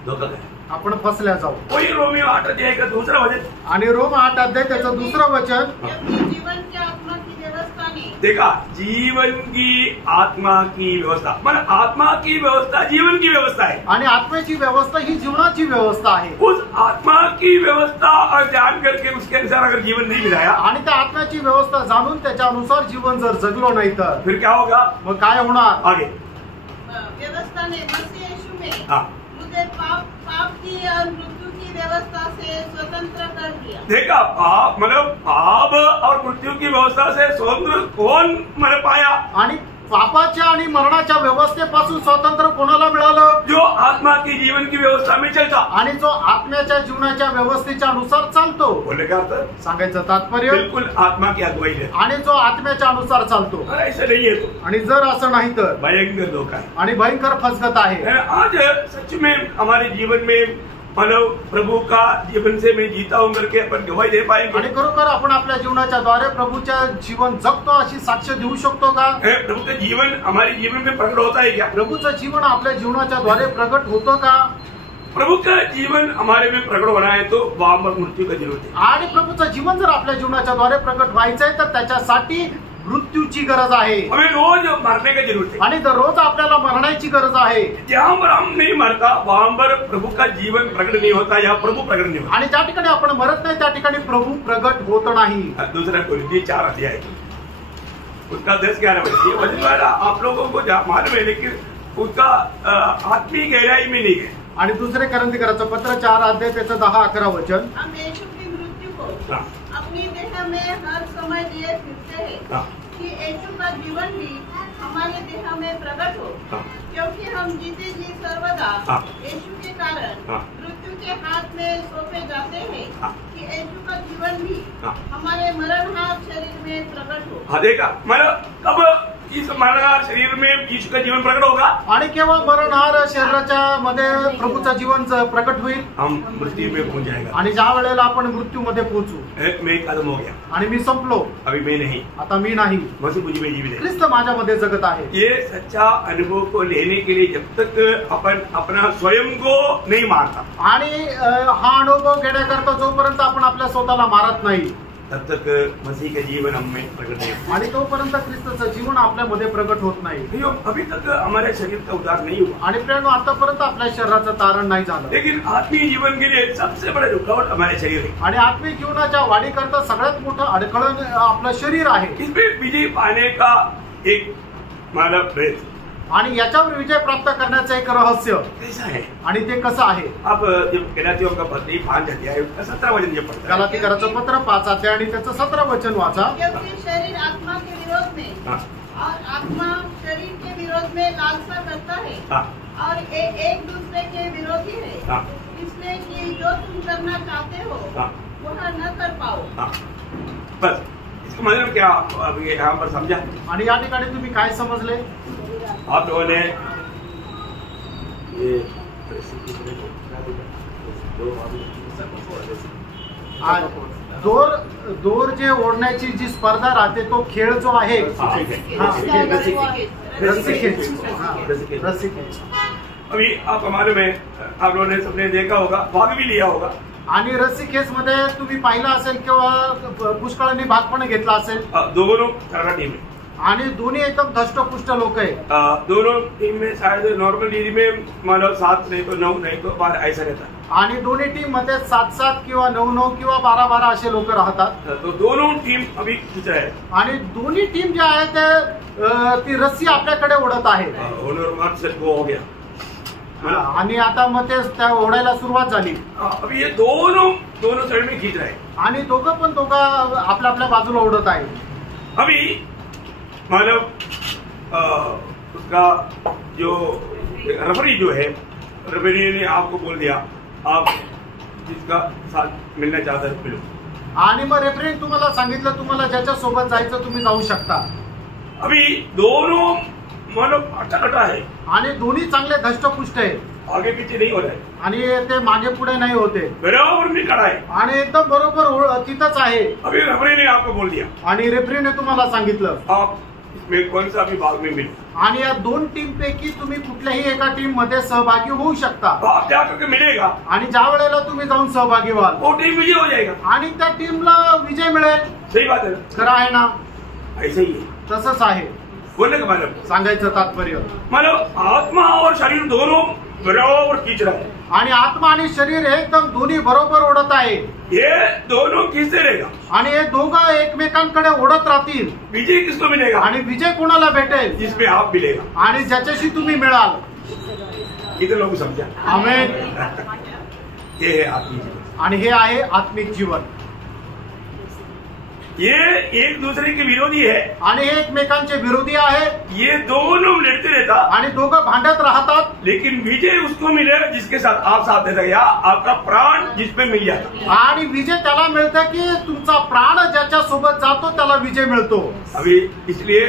धोखा गया। आपण फसल्या जाऊ। वही रोमियो 8 अध्याय का दूसरा वचन। आणि रोम 8 अध्याय त्याचं दुसरं वचन। जबकि जीवन की आत्मा की व्यवस्था ने देखा, जीवन की आत्मा की व्यवस्था, मतलब आत्मा की व्यवस्था जीवन की व्यवस्था है। आणि आत्म्याची व्यवस्था ही जीवनाची व्यवस्था आहे। उस आत्मा की व्यवस्था और जान करके उसके अनुसार अगर जीवन नहीं बिताया, आणि त्या आत्म्याची व्यवस्था जाणून त्याच्या अनुसार जीवन जर जगलो नाही तर फिर क्या होगा? मग काय होणार? आगे व्यवस्था ने मसीह यीशु में हाँ, मुझे पाप की और मृत्यु की व्यवस्था से स्वतंत्र कर दिया। देखा, पाप मतलब पाप और मृत्यु की व्यवस्था से स्वतंत्र कौन मतलब पाया? आणि पापाच्या आणि मरणाच्या व्यवस्थेपासून स्वातंत्र्य कोणाला मिळालं? जो आत्मा की जीवन की व्यवस्था में चलता। आणि जो आत्म्याच्या जीवनाच्या व्यवस्थेच्या अनुसार चालतो। बोलने का अर्थ सांगायचं तात्पर्य बिल्कुल आत्मा की अगुवाई है, आणि जो आत्म्याच्या अनुसार चालतो। और ऐसा नहीं है तो आणि जर असं नाही तर भयंकर धोखा है। आणि भयंकर फसगत आहे। आज सच में हमारे जीवन में मानव प्रभु का जीवन से मैं जीता हूं करके अपन गवाही दे पाएंगे। आणि खरोखर आपण आपल्या जीवनाच्या द्वारे प्रभूच्या जीवन जगतो अशी साक्ष देऊ शकतो का? प्रभु का जीवन हमारे जीवन में प्रकट होता है क्या? प्रभूचं जीवन आपल्या जीवनाच्या द्वारे प्रगट होतं का? प्रभु का जीवन हमारे में प्रकट होना है तो वाम और मृत्यू का जरूरत है। आणि प्रभूचं जीवन जर आपल्या जीवनाच्या द्वारे प्रगट व्हायचंय तर त्याच्यासाठी मृत्यूची गरज आहे हमें रोज मरने की जरूरत है। आणि दररोज आपल्याला मरण्याची गरज आहे. जहाँ पर हम नहीं मरता वहां पर प्रभु का जीवन प्रकट नहीं होता या प्रभु प्रकट नहीं होता। आणि ज्या ठिकाणी आपण मरत नाही त्या ठिकाणी प्रभु प्रगट होत नाही. दूसरा कोरिन्थी 4 अध्याय उसका 10-11 वर्षीय वचन द्वारा आप लोगों को मालूम है, लेकिन उसका आत्मिक गहराई में नहीं है. आणि दुसरे करंथीकराचं पत्र 4 अध्याय त्याचं 10-11 वचन. हम यीशु की मृत्यु को हाँ। अपनी देह में हर समय लिए फिरते हैं हाँ। कि यीशु का जीवन भी हमारे देह में प्रकट हो, हाँ। क्योंकि हम जीते जी सर्वदा हाँ। यीशु के कारण हाँ। मृत्यु के हाथ में सौंपे जाते हैं हाँ। कि यीशु का जीवन भी हाँ। हमारे मरणहार शरीर में प्रकट हो. हाँ देखा, मतलब कब इस मरणहार शरीर में यीशु का जीवन प्रकट होगा? आणि केव्हा मरणहार शरीराच्या मध्ये प्रभूचा जीवन प्रकट होईल? हम मृत्यु में पहुंच जाएगा. आणि ज्या वेळेला आपण मृत्यूमध्ये पोहोचू. मैं खत्म हो गया आणि मी संपलो, अभी मैं नहीं, आता मी नाही, मसीह मुझ में जीवित है. ख्रिस्त माझ्यामध्ये जगत आहे. ये सच्चा अनुभव को लेने के लिए जब तक अपन अपना स्वयं को नहीं मारता, आणि हा अनुभव घेण्याकरता जोपर्यंत आपण आपल्या स्वतःला मारत नाही तब तक मसीह का जीवन हम में प्रकट नहीं होता. आणि तोपर्यंत ख्रिस्ताचं जीवन आपल्यामध्ये प्रकट होत नाही. नहीं, अभी तक हमारे शरीर का उद्धार नहीं हुआ. आणि प्रियानो, आतापर्यंत आपल्या शरीराचं तारण नाही झालं. लेकिन आत्मीय जीवन के लिए सबसे बड़ा रुकावट हमारे शरीर है. आणि आत्मिक जीवनाच्या वाढीकरता सगळ्यात मोठं अडखळण आपलं शरीर आहे. इसमें विजय पाने का एक मतलब प्रयत्न, आणि याच्यावर विजय प्राप्त करण्याचं एक रहस्य, कैसा है? आणि ते कसं आहे? आप जब गलातियों का पत्री 5 अध्याय उसका 17 वचन जब पढ़ता है, गलातीकराचं पत्र 5 अध्याय आणि त्याचं 17 वचन वाचा. क्योंकि शरीर आत्मा के विरोध में हाँ, और आत्मा शरीर के विरोध में लालसा करता है हाँ, और एक दूसरे के विरोधी है, हाँ, इसलिए कि जो तुम करना चाहते हो हाँ, वह न कर पाओ. हाँ. बस इसका मतलब क्या अभी यहाँ पर समझा? आणि या ठिकाणी तुम्ही काय समजले? आप लोगों ने ये दोर जे ओढण्याची जी स्पर्धा राहते तो खेळ जो आहे, हाँ, ठीक है. हाँ, रस्सीखेच. रस्सीखेच. अभी आप हमारे में आप लोगों ने सबने देखा होगा, भाग भी लिया होगा. आणि रस्सीखेच मध्ये तुम्ही पाहिलं असेल किंवा पुष्कळांनी भाग पण घेतला असेल. दोनों तरह टीम है. आणि दोन्ही एकदम धष्टपुष्ट लोक आहे. दोनों टीम में शायद नॉर्मल टीम में मतलब 7 नहीं तो 9 नहीं तो 12 ऐसा रहता है. आणि दोन्ही टीम मध्ये 7-7 किंवा 9-9 किंवा 12-12 असे लोक राहतात. तो दोनों टीम अभी खींच रहे हैं. आणि दोन्ही टीम जे आहे ते ती रस्सी आपल्याकडे ओढत आहे. ओनर सेट गो हो गया. आणि आता मग ते त्या ओढायला सुरुवात झाली. अभी ये दोनों साइड में खींच रहे हैं. आणि दोघं आपल्या आपल्या बाजूला ओढत आहे. अभी मतलब उसका जो रेफरी जो है, रेफरी ने आपको बोल दिया आप जिसका साथ मिलना चाहता है मिलो. आणि मग रेफरीने तुम्हाला सांगितलं तुम्हाला ज्याच्या सोबत जायचं तुम्ही जाऊ शकता. अभी दोनों मतलब अटा है. आणि दोन्ही चांगले धष्टपुष्ट आहे. आगे पीछे नहीं हो रहा है. आणि ते मागे पुढे नाही होते. बराबर में खड़ा है. आणि एकदम बरोबर तिथंच आहे. अभी रेफरी ने आपको बोल दिया आणि रेफरीने तुम्हाला सांगितलं आप इसमें कौन सा भी भाग में मिलो. आणि या 2 टीम पैकी तुम्ही कुठल्याही एका टीम मध्ये सहभागी होऊ शकता. तो आप जाकर के मिलेगा, आणि ज्या वेळेला तुम्ही जाऊन सहभागी व्हाल वो टीम विजय हो जाएगा. आणि त्या टीमला विजय मिळेल. सही बात है. खरं आहे ना? ऐसे ही है. तसंच आहे. बोलने का मतलब सांगायचं तात्पर्य मतलब आत्मा और शरीर दोनों बराबर खींच रहा है. आणि आत्मा आणि शरीर एकदम दोन्ही बरोबर ओढत आहे. ये दोनों खींचते रहेगा. आणि हे दोघं एकमेकांकडे ओढत राहतील. विजय किसको मिलेगा? आणि विजय कोणाला भेटेल? जिसमें आप मिलेगा. आणि ज्याच्याशी तुम्ही मिळाल. इतने लोग समझा. आमेन. ये है आत्मिक जीवन. आणि हे आहे आत्मिक जीवन. ये एक दूसरे के विरोधी है. आणि हे एकमेकांचे विरोधी आहे. ये दोनों लड़ते रहता, आणि दोघं भांडत राहतात. लेकिन विजय उसको मिलेगा जिसके साथ आप साथ देता या आपका प्राण जिसपे मिल जाता. आणि विजय त्याला मिळतं की तुमचा प्राण ज्याच्या सोबत जातो त्याला विजय मिळतो. अभी इसलिए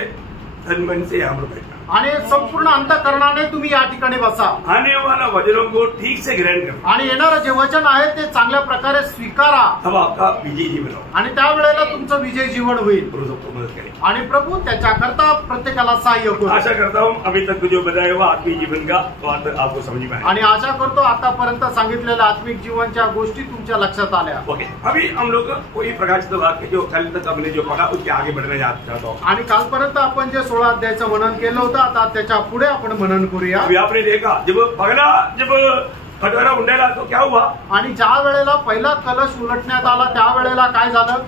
तन मन से यहाँ पर बैठा. आणि संपूर्ण अंतःकरणाने तुम्ही या ठिकाणी बसा आने वाला वचनों को ठीक से ग्रहण करो, आणि येणारं जे वचन आहे ते चांगल्या प्रकारे स्वीकारा तब आपका विजय जीवन हो। आणि त्यावेळेला तुमचं विजय जीवन होईल प्रभु सबको मदद करे। आणि प्रभू त्याच्याकरता प्रत्येकाला सहाय्य करू। आशा करता हूँ अभी तक जो बताया हुआ आत्मीय जीवन का बात आपको समझ में आया। आणि आशा करतो आतापर्यंत सांगितलेल्या आत्मिक जीवनच्या गोष्टी तुमच्या लक्षात आल्या। ओके, अभी हम लोग कोई प्रकाशित वाक्य जो कल तक हमने जो पढ़ा उसके आगे बढ़ना चाहता हूँ। आणि कालपर्यंत आपण जे 16 अध्यायाचं मनन केलं होतं, आता त्याच्या पुढे आपण मनन करूया। अभी आपने देखा जब पगला जब कटोरा उंडायला तो क्या हुआ, आणि ज्या वेळेला पहिला कलश उलटण्यात आला त्यावेळेला काय झालं,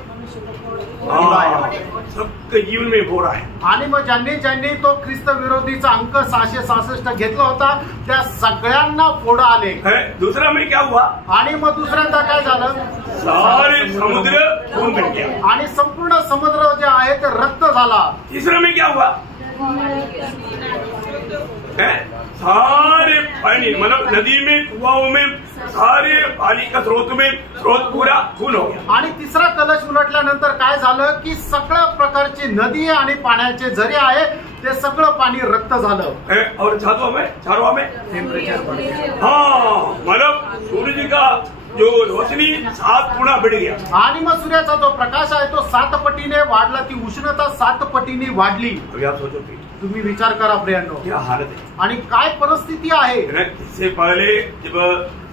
सबके जीवन में हो रहा है। आणि मग ज्यांनी तो ख्रिस्त विरोधीचा अंक 666 घेतला होता त्या सगळ्यांना फोड आले। दूसरा में क्या हुआ, आणि मग दुसऱ्यांदा काय झालं, सारे समुद्र खून बन गया आणि संपूर्ण समुद्र जे आहे ते रक्त झाला। तीसरा में क्या हुआ, सारे पानी मतलब नदी में कुआओं में सारे पानी का स्रोत पूरा खून हो गया। आणि तिसरा कलश उलटल्यानंतर काय झालं की सगळ्या प्रकारची नदी आणि पाण्याचे झरे आहे ते सगळं पाणी रक्त झालं। और चारों में टेम्परेचर हाँ मतलब सूर्य का जो रोशनी 7 गुना बढ़ गया। आणि मग सूर्याचा जो प्रकाश आहे तो 7 पटीने वाढला, ती उष्णता 7 पटीने वाढली। अभी आप सोचो तुम्ही विचार करा प्रियांनो, क्या हालत है आणि काय परिस्थिती आहे। इससे पहले जब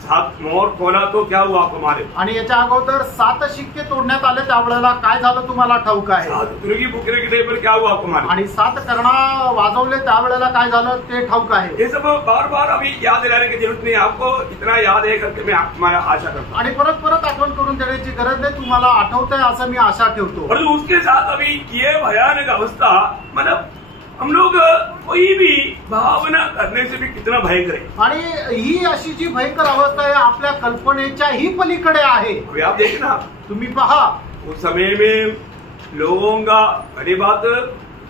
7 मोहर खोला तो क्या हुआ आपको मारे, आणि याच्या अगोदर 7 शिक्के तोडण्यात आले त्यावेळेला काय झालं तुम्हाला ठाऊक आहे। 7 तुर्की फुकने के टाइम पर क्या हुआ आपको मारे, आणि 7 करणा वाजवले त्यावेळेला काय झालं ते ठाऊक आहे। ये सब बार बार अभी याद दिलाने की जरूरत नहीं, आपको इतना याद है करके मैं तुम्हारा आशा करता हूँ। आणि परत परत आठवण करून देण्याची गरज नाही, तुम्हाला आठवतंय असं मी आशा ठेवतो। और उसके साथ अभी ये भयानक अवस्था मतलब हम लोग कोई भी भावना करने से भी कितना भयंकर है। आणि ही अशी जी भयंकर अवस्था आहे आपल्या कल्पनेच्याही पलीकडे आहे। अभी आप देखिए ना, तुम्ही पहा उस समय में लोगों का बड़ी बात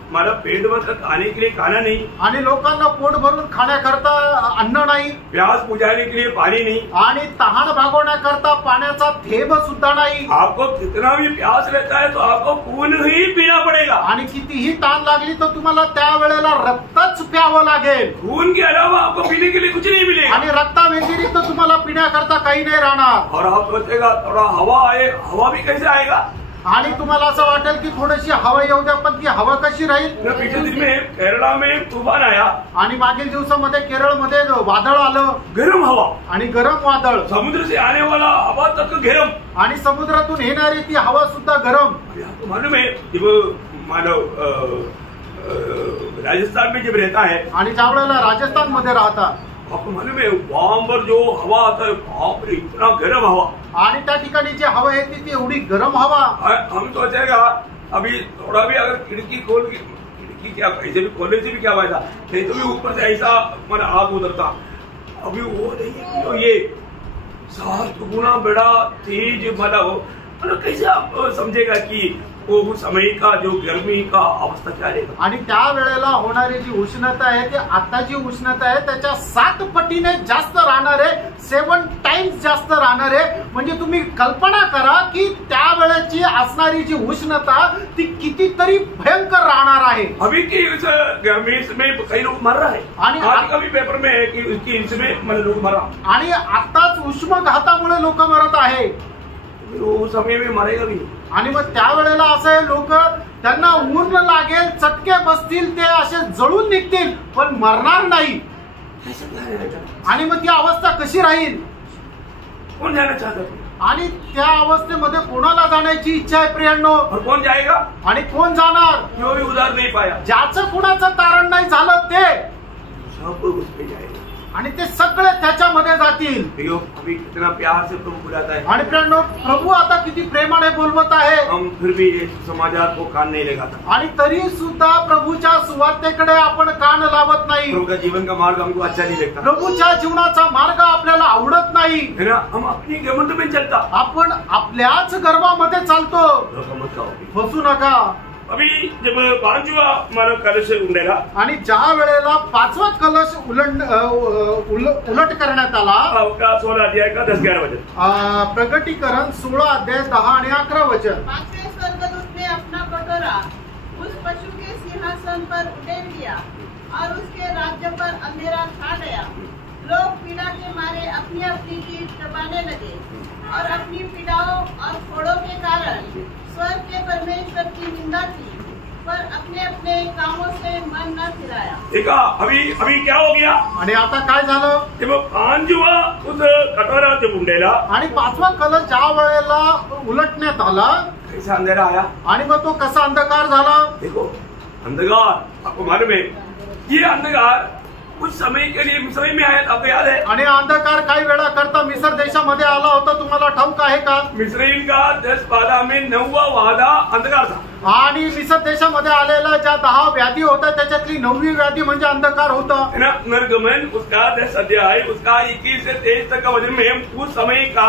हमारा पेट भर खाने के लिए खाना नहीं, आणि लोकांना पोट भरून खाण्याकरता अन्न नाही, प्यास बुझाने के लिए पानी नहीं, आणि तहान भागवण्याकरता पाण्याचा थेंब सुद्धा नाही। आपको कितना भी प्यास रहता है तो आपको खून ही पीना पड़ेगा, आणि कितीही ताण लागली तर तुम्हाला त्यावेळेला रक्तच प्यावं लागेल। खून के अलावा आपको पीने के लिए कुछ नहीं मिलेगा। आणि रक्ता व्यतिरिक्त तुम्हाला पिण्याकरता काही नाही राहणार। और आप सोचेगा थोड़ा हवा आए, हवा भी कैसे आएगा, आणि तुम्हाला असं वाटेल की थोडीशी हवा येऊ द्या, पण ती हवा कशी राहील। पिछले दिन में केरला में तूफान आया, आणि मागील दिवसामध्ये केरळमध्ये वादळ आलं, गर्म हवा, आणि गरम वादळ, समुद्र से आने वाला हवा तक गरम, आणि समुद्रातून येणारी ती हवा सुद्धा गरम। आपको मालूम है जब मानव राजस्थान में जब रहता है, आणि ज्या वेळेला राजस्थान मध्ये राहतात आपको मालूम है वहां पर जो हवा आता है बाप रे इतना गर्म हवा, आणि त्या ठिकाणी जी हवा येते ती एवढी गरम हवा। हम सोचेगा अभी थोड़ा भी अगर खिड़की खोल के, खिड़की क्या ऐसे भी खोलने से भी क्या फायदा, नहीं तो भी ऊपर से ऐसा माना आग उतरता, अभी वो नहीं तो ये 7 गुना बड़ा तेज मतलब कैसे आप समझेगा कि वो उस समय का जो गर्मी का अवस्था क्या रहेगा। आणि त्या वेळेला होणारी जी उष्णता आहे ती आता जी उष्णता आहे त्याच्या 7 पटीने जास्त राहणार आहे, 7 टाइम्स जास्त राहणार आहे। म्हणजे तुम्ही कल्पना करा की त्या वेळेची असणारी जी उष्णता ती कितीतरी भयंकर राहणार आहे। अभी की इस गर्मी में कई लोग मर रहा है, आज का भी पेपर में है कि उसकी इसमें मतलब लोग मरा, आणि आताच उष्माघातामुळे लोक मरत आहे, वो समय में मरेगा भी। आणि मग त्यावेळेला असं आहे लोक त्यांना ऊन लागेल, चटके बसतील, ते असे जळून निघतील पण मरणार नाही। आणि मग ती अवस्था कशी राहील, कौन जाना चाहता है, आणि त्या अवस्थेमध्ये कोणाला जाण्याची इच्छा आहे प्रियांनो, और कौन जाएगा, आणि कोण जाणार, जो भी उधार नहीं पाया, ज्याचं कुणाचं तारण नाही झालं ते सब उस पे जाएगा, आणि ते सगळे त्याच्यामध्ये जातील। अभी कितना प्यार से प्रभु बुलाता है, आणि प्रियांनो प्रभू आता किती प्रेमाने बोलवत आहे, हम फिर भी समाचार को कान नहीं लगाता, आणि तरी सुद्धा प्रभूच्या सुवार्तेकडे आपण कान लावत नाही। प्रभु का जीवन का मार्ग हमको अच्छा नहीं लगता, प्रभूच्या जीवनाचा मार्ग आपल्याला आवडत नाही, है ना, हम अपनी घमंड में चलता, आपण आपल्याच गर्वामध्ये चालतो। धोखा मत खाओ। फसू नका। अभी जब 5वां हमारा कलश उंडेला, आणि ज्या वेळेला 5वा कलश उलट करण्यात आला, 16 अध्याय का 10-11 वचन, प्रगटीकरण 16 अध्याय 10 आणि 11 वचन। 5वें स्वर्गदूत ने अपना कटोरा उस पशु के सिंहासन पर उठेल लिया और उसके राज्य पर अंधेरा छा गया। लोग पीड़ा के मारे अपनी अपनी जीभ दबाने लगे और अपनी पीड़ाओं और फोड़ों के कारण स्वर्ग के परमेश्वर की निंदा की, पर अपने अपने कामों से मन न फिराया। देखा अभी क्या हो गया? आणि आता काय झालं? तेव्हा पांचवा उस कटोराच्या बुंडेला आणि पाचवा कलश ज्या वेळेला उलटण्यात आला कैसा अंधेरा आया? आणि मग तो कसा अंधकार झाला? देखो अंधकार, आपको मालूम है ये अंधकार कुछ समय के लिए मिस्र में आया था, आपको याद है? आणि अंधकार काही वेळा करता मिसर देशामध्ये आला होता, तुम्हाला ठाऊक आहे का? मिस्रईम का 10 वादा में 9वां वादा अंधकार था। आणि मिसर देशामध्ये आलेल्या ज्या 10 व्याधी होत्या त्याच्यातली 9वी व्याधी म्हणजे अंधकार होता। है ना? निर्गमन उसका 10 अध्याय उसका 21 से 23 तक का वचन में उस समय का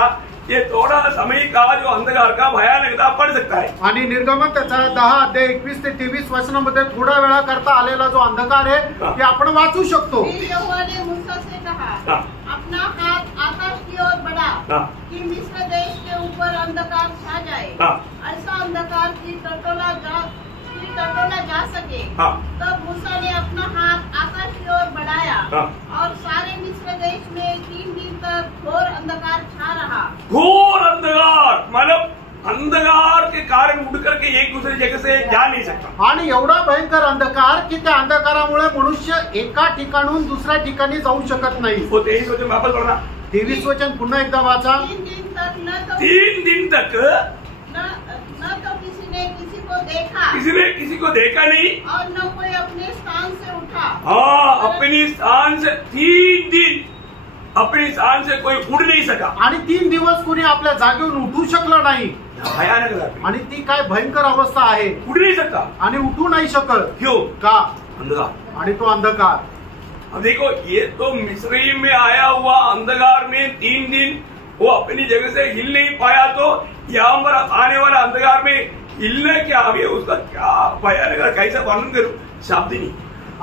ये थोड़ा समय का जो अंधकार का भयानकता पड़ सकता है। आणि निर्गमन त्याचा 10 अध्याय 21 ते 23 वचनामध्ये थोड्या वेळा करता आलेला जो अंधकार आहे ते आपण वाचू शकतो। फिर यहोवा ने मूसा से कहा, हाँ। अपना हाथ आकाश की ओर बढ़ा हाँ। कि मिस्र देश के ऊपर अंधकार छा जाए, हाँ। ऐसा अंधकार की टटोला जा सके। हाँ। तब मूसा ने अपना हाथ आकाश की ओर बढ़ाया हाँ। और सारे मिस्र देश में 3 दिन तक घोर अंधकार छा रहा। घोर अंधकार मतलब अंधकार के कारण उड़ करके एक दूसरे जगह से जा नहीं सकता। आणि एवढा भयंकर अंधकार की त्या अंधकारामुळे मनुष्य एका ठिकाणून दुसऱ्या ठिकाणी जाऊ शकत नाही। वो 23 वचन वापस पढ़ना। 23 वचन पुन्हा एकदा वाचा। 3 दिन तक तीन दिन तक न तो किसी ने किसी को देखा, किसी ने किसी को देखा नहीं और न कोई अपने स्थान से उठा। हाँ, अपनी स्थान से 3 दिन अपनी स्थान से कोई उड़ नहीं सका। आणि 3 दिवस कोणी आपल्या जागेवरून उठू शकलं नाही। भयानक बात आणि ती काय भयंकर अवस्था आहे। उड़ नहीं सकता। आणि उठू नाही शकत। क्यों? का? अंधकार। आणि तो अंधकार। अब देखो ये तो मिस्र में आया हुआ अंधकार में 3 दिन वो अपनी जगह से हिल नहीं पाया, तो यहाँ पर आने वाला अंधकार में हिलने क्या अभी उसका क्या भयानक कैसा वर्णन करूं, शब्द नहीं।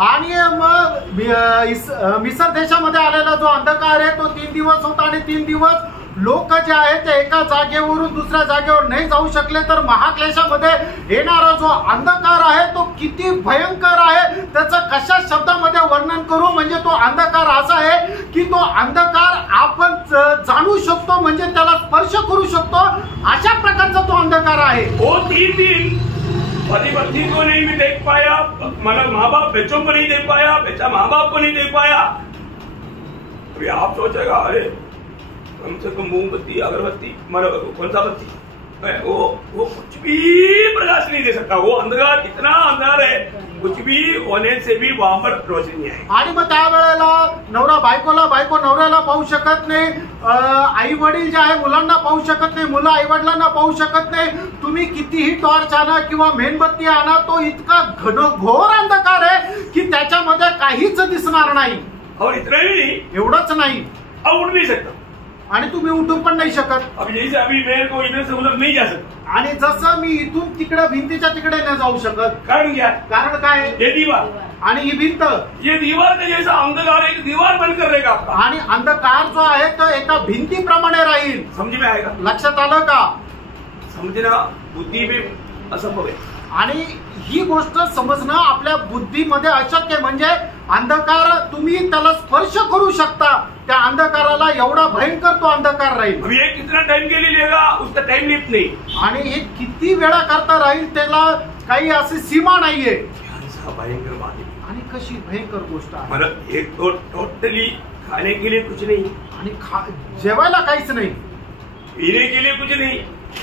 आणि मग मिसर देशामध्ये आलेला जो अंधकार आहे तो 3 दिवस होता आणि 3 दिवस लोक जे आहेत ते एका जागेवरून दुसऱ्या जागेवर नाही जाऊ शकले। तर महाक्लेशामध्ये येणारा जो अंधकार आहे तो किती भयंकर आहे त्याचं कशा शब्दामध्ये वर्णन करू, म्हणजे तो अंधकार असा आहे की तो अंधकार आपण जाणू शकतो, म्हणजे त्याला स्पर्श करू शकतो, अशा प्रकारचा तो अंधकार आहे। वो 3 दिन पति पत्नी को नहीं भी देख पाया, मतलब माँ बाप बच्चों को नहीं देख पाया, बच्चा माँ बाप को नहीं देख पाया। अभी आप सोचेगा अरे कम से कम मोमबत्ती अगरबत्ती मतलब कौन सा बत्ती वो कुछ भी प्रकाश नहीं दे सकता। वो अंधकार इतना अंधार है, कुछ भी होने से भी वहां पर रोशनी नहीं है। आणि मग त्यावेळेला नवरा बायकोला, बायको नवऱ्याला पाहू शकत नाही, आई वडील जे आहे मुलांना पाहू शकत नाही, मुलं आई वडिलांना पाहू शकत नाही। तुम्ही कितीही टॉर्च आणा किंवा मेणबत्ती आणा, तो इतका घनघोर अंधकार आहे की त्याच्यामध्ये काहीच दिसणार नाही। और इतना ही नहीं, एवढंच नाही, अब उड़ नहीं सकता। आणि तुम्ही उठून पण नाही शकत। अब जैसे अभी मेरे को इधर से उधर नहीं जा सकता। आणि जसं मी इथून तिकडे भिंतीच्या तिकडे नाही जाऊ शकत। कारण क्या? कारण काय? ये दीवार, आणि ही भिंत, ये दीवार का जैसा अंधकार एक दीवार बनकर रहेगा आपका। आणि अंधकार जो आहे तो एका भिंतीप्रमाणे राहील। समझ में आएगा? लक्षात आलं का? समझना बुद्धि में असंभव है। आणि ही गोष्ट समजणं आपल्या बुद्धीमध्ये अशक्य, म्हणजे अंधकार तुम्ही त्याला स्पर्श करू शकता, त्या अंधकाराला एवढा भयंकर तो अंधकार राहील। अब ये कितना टाइम के लिए लेगा उसका टाइम लिमिट नहीं। आणि हे किती वेळा करता राहील त्याला काही अशी सीमा नाहीये। भयंकर बात है। आणि कशी भयंकर गोष्ट आहे। मतलब एक तो टोटली खाने के लिए कुछ नहीं, आणि जेवायला काहीच नाही, पीने के लिए कुछ नहीं,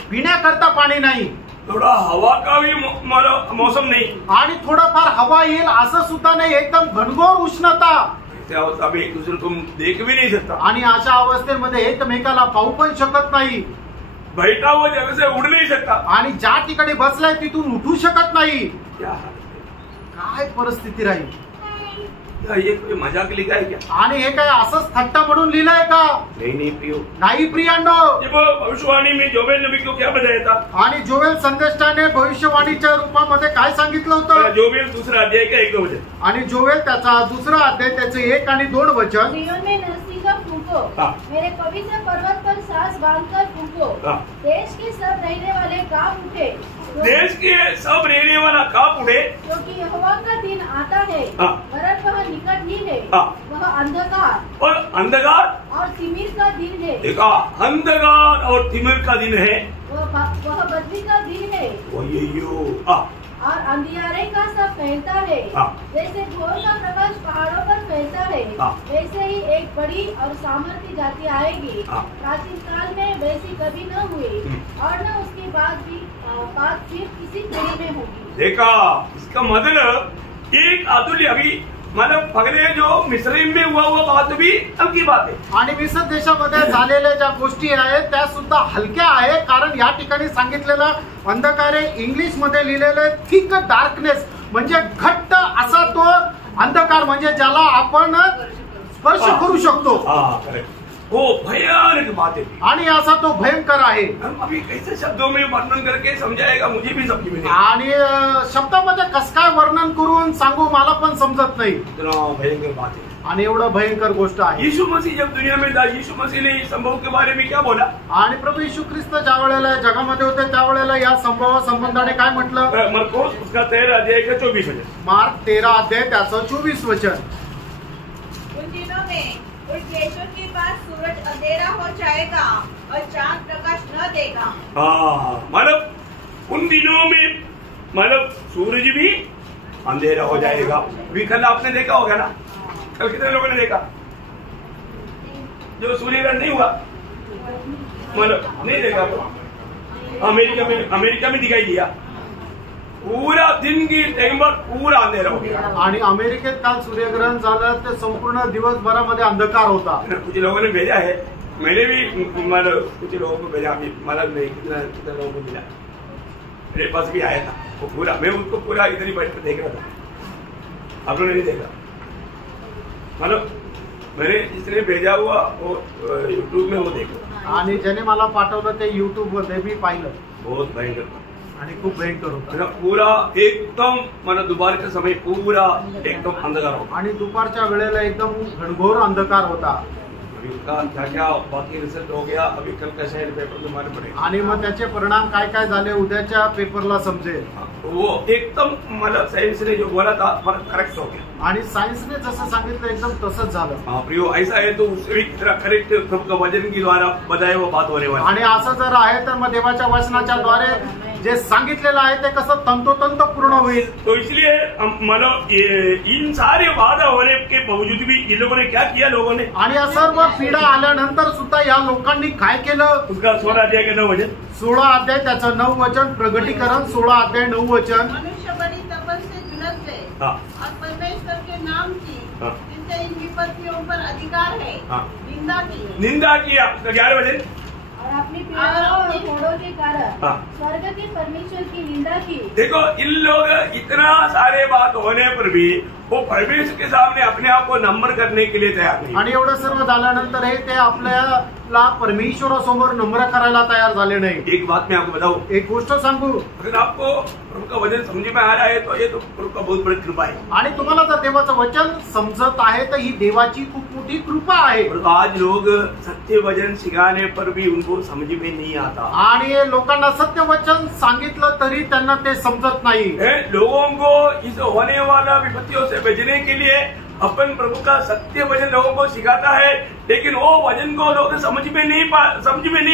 पिण्याकरता पाणी नाही, थोड़ा हवा का भी मौसम नहीं, आणि थोडंफार हवा येईल असं सुद्धा नाही, एकदम घनघोर उष्णता। ऐसी अवस्था में एक दूसरे को देख भी नहीं सकता। आणि अशा अवस्थेमध्ये एकमेकाला पाहू पण शकत नाही, बैठा हुआ जगह से उड़ नहीं सकता, आणि ज्या ठिकाणी बसलाय तिथून उठू शकत नाही। क्या हाल है? काय परिस्थिती राहील? ये कोई मजाक लिखा है क्या? आणि हे काय असंच थट्टा म्हणून लिहिलंय का? नहीं प्रियो, नाही प्रियांनो। जब भविष्यवाणी में जोवेल नबी को क्या बताया था? आणि जोवेल संदेष्टाने भविष्यवाणीच्या रूपामध्ये काय सांगितलं होतं? जोवेल 2 अध्याय का 1 वचन, आणि जोवेल त्याचा 2 अध्याय त्याचे 1 आणि 2 वचन। सियोन में नरसिंह का फूंका फूको, हाँ। मेरे पवित्र पर्वत पर सांस बांधकर फूको। हाँ। देश के सब रहने वाले कांप उठे, देश के सब रहने वाला कांप उठे, क्योंकि यहोवा का दिन आता है, हाँ। वरन वह निकट ही है। हाँ। वह अंधकार और अंधकार और तिमिर का दिन है, देखा, अंधकार और तिमिर का दिन है, वह बदली का दिन है, वो ये और अंधियारे का सब फैलता है। हाँ। जैसे भोर का प्रकाश पहाड़ों पर फैलता है, हाँ। वैसे ही एक बड़ी और सामर्थी जाति आएगी। हाँ। प्राचीन काल में वैसी कभी न हुई, और न उसकी बात फिर किसी पीढ़ी में होगी। देखा, इसका मतलब एक अतुल्य अभी मतलब पगले जो मिस्रीम में हुआ बात भी हलकी बात आहे. आणि मिसर देशामध्ये झालेल्या ज्या गोष्टी आहेत त्या सुद्धा हलक्या आहे, कारण या ठिकाणी सांगितलेलं अंधकार आहे, इंग्लिश मध्ये लिहिलेलं थिक डार्कनेस म्हणजे घट्ट असा तो अंधकार, म्हणजे ज्याला आपण स्पर्श करू शकतो. हाँ करेक्ट, वो भयानक बात है आणि असा तो भयंकर आहे. हम अभी कैसे शब्दों में वर्णन करके समझाएगा, मुझे भी समझ में नहीं. आणि शब्दामध्ये कस काय वर्णन करून सांगू मला पण समजत नाही. इतना भयंकर बात है. आणि एवढं भयंकर गोष्ट आहे. यीशु मसीह जब दुनिया में था, यीशु मसीह ने इस संभव के बारे में क्या बोला? आणि प्रभू येशू ख्रिस्त ज्या वेळेला जगामध्ये होते त्यावेळेला या संभवा संबंधाने काय म्हटलं? मरकोस उसका 13 अध्याय का 24 वचन. मार्क 13 अध्याय त्याचं 24 वचन. उन दिनों में उन देशों के पास सूरज अंधेरा हो जाएगा और चांद प्रकाश न देगा. हाँ मतलब उन दिनों में मतलब सूरज भी अंधेरा हो जाएगा. अभी कल आपने देखा होगा ना, कल कितने लोगों ने देखा जो सूर्यग्रहण नहीं हुआ? मतलब नहीं देखा तो अमेरिका में दिखाई दिया, पूरा दिन की टाइम पर पूरा अंधेरा हो गया. आणि अमेरिकेत काल सूर्यग्रहण झालं ते संपूर्ण दिवसभरामध्ये अंधकार होता. कुछ लोगों ने भेजा है, मैंने भी मतलब कुछ लोगों को भेजा, अभी मतलब नहीं कितना लोगों को मिला, मेरे पास भी आया था वो पूरा. मैं उसको पूरा इधर ही बैठ कर देख रहा था, आप लोगों ने नहीं देखा. मतलब मैंने जिसने भेजा हुआ वो यूट्यूब में वो देखा, आणि ज्याने मला पाठवलं ते युट्यूब मध्ये मी पाहिलं. बहुत भयंकर था आणि खूप भयंकर होतं. मतलब पूरा एकदम मतलब दोपहर के समय पूरा एकदम अंधकार होता. आणि दुपारच्या वेळेला एकदम घनघोर अंधकार होता. अभी उसका क्या क्या बाकी रिजल्ट हो गया, अभी कल का शायद पेपर में मालूम पड़ेगा. आणि मग त्याचे परिणाम काय काय झाले उद्याच्या पेपरला समजेल. वो एकदम मतलब साइंस ने जो बोला था मतलब करेक्ट हो गया. आणि सायन्सने जसं सांगितलं एकदम तसंच झालं. हाँ प्रियो, ऐसा है तो उससे भी कितना करेक्ट प्रभु का वचन के द्वारा बताए वो बात होने वाली. आणि असं जर आहे तर मग देवाच्या वचनाच्या द्वारे जे सांगितलेलं आहे ते कसं तंतोतंत पूर्ण होईल. तो इसलिए मतलब इन सारे वादा होने के बावजूद भी इन लोगों ने क्या किया, लोगों ने आणि या सर्व पीडा आल्यानंतर सुद्धा या लोकांनी काय केलं? उसका 16 अध्याय का 9 वचन, 16 अध्याय त्याचं 9 वचन, प्रगटीकरण 16 अध्याय 9 वचन. मनुष्य बड़ी तपन से झुलस गए हाँ और परमेश्वर के नाम की हाँ. जिनसे इन विपत्तियों पर अधिकार है हाँ. निंदा की. निंदा किया. उसका 11 वचन, और अपनी पीड़ाओं और घोड़ों के कारण हाँ. स्वर्ग के परमेश्वर की निंदा की. देखो इन लोग इतना सारे बात होने पर भी वो परमेश्वर के सामने अपने आप को नंबर करने के लिए तैयार नहीं. आणि एवढं सर्व झाल्यानंतर हे ते आपल्याला परमेश्वरासमोर नम्र करायला तयार झाले नाही. एक बात मैं आपको बताऊं, एक गोष्ट सांगू, अगर आपको प्रभु का वचन समझ में आ रहा है तो ये तो प्रभु का बहुत बड़ी कृपा है. आणि तुम्हाला जर देवाचं वचन समजत आहे तर ही देवाची खूप मोठी कृपा आहे. और आज लोग सत्य वचन सिखाने पर भी उनको समझ में नहीं आता. आणि लोकांना सत्य वचन सांगितलं तरी त्यांना ते समजत नाही. लोगों को इस होने वाला विपत्तियों से बचने के लिए अपन प्रभु का सत्य वचन लोगों को सिखाता है, लेकिन वो वचन को लोग समझ में नहीं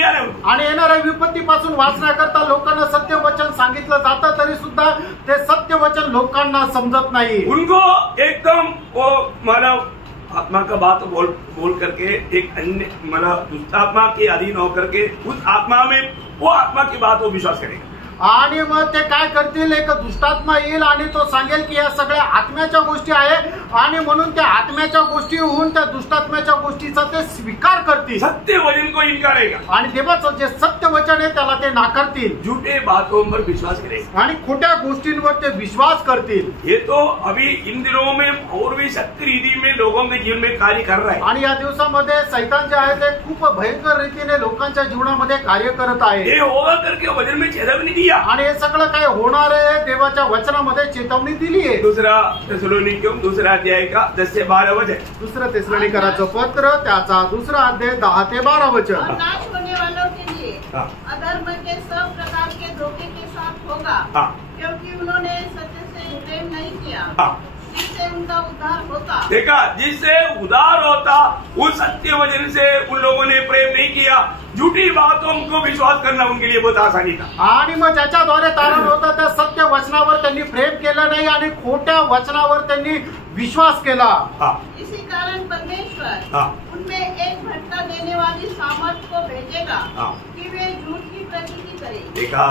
आ रहे. आणि येणाऱ्या विपत्तीपासून वाचण्याकरता लोकांना सत्य वचन सांगितलं जातं तरी सुद्धा ते सत्य वचन लोकांना समजत नाही. उनको एकदम वो मतलब आत्मा का बात बोल करके एक अन्य मतलब दुष्ट आत्मा के अधीन होकर के उस आत्मा में वो आत्मा की बात वो विश्वास करेगा. आणि मग ते काय करतील, एक दुष्टात्मा येईल आणि तो सांगेल की या सगळ्या आत्म्याच्या गोष्टी आहे आणि म्हणून त्या आत्म्याच्या गोष्टी होऊन त्या दुष्टात्म्याच्या गोष्टीचा ते स्वीकार करतील. सत्य वचन को इनकारेगा आणि देवाचं जे सत्य वचन आहे त्याला ते नाकारतील. झूठे बातों पर विश्वास करेगा आणि खोट्या गोष्टींवर ते विश्वास करतील. ये तो अभी इन दिनों में और भी शक्ति रीति में लोगों के जीवन में कार्य कर रहा है. आणि या दिवसामध्ये सैतान जे आहे ते खूप भयंकर रीतीने लोकांच्या जीवनामध्ये कार्य करत आहे. ये होगा करके वचन में चेतावनी दी किया। आणि हे सगळं काय होणार आहे देवाच्या वचनामध्ये चेतावणी दिली आहे। दूसरा थिस्सलुनीकियों दूसरा अध्याय का 10 से 12 वचन। दुसरं थिस्सलुनीकराचं पत्र त्याचा 2रा अध्याय 10 ते 12 और वचन। नाश होने वालों के लिए हाँ। अधर्म के सब प्रकार के धोखे के साथ होगा, हाँ। क्योंकि उन्होंने सत्य से प्रेम नहीं किया, हाँ। जिससे उनका उद्धार होता। देखा, जिससे उदार होता उस सत्य वचन से उन लोगों ने प्रेम नहीं किया। झूठी बातों को विश्वास करना उनके लिए बहुत आसानी था। आणि मग ज्याच्याद्वारे तारण होतं त्या सत्य वचनावर त्यांनी प्रेम केलं नाही आणि खोट्या वचनावर त्यांनी विश्वास केला। हाँ। इसी कारण परमेश्वर हाँ। उनमें एक भटका देने वाली सामर्थ को भेजेगा, हाँ। कि वे झूठ की प्रतीति करें। देखा,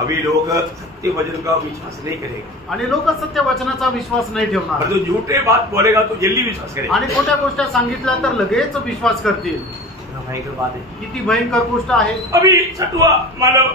अभी लोग सत्य वचन का विश्वास नहीं करेगा, आणि लोक सत्य वचनाचा विश्वास नाही ठेवणार और जो झूठे बात बोलेगा तो जल्दी विश्वास करेगा। आणि खोट्या गोष्टी सांगितल्या तर लगेच विश्वास करतील। भयंकर बात है। किती भयंकर गोष्ट आहे। अभी छठवा मानव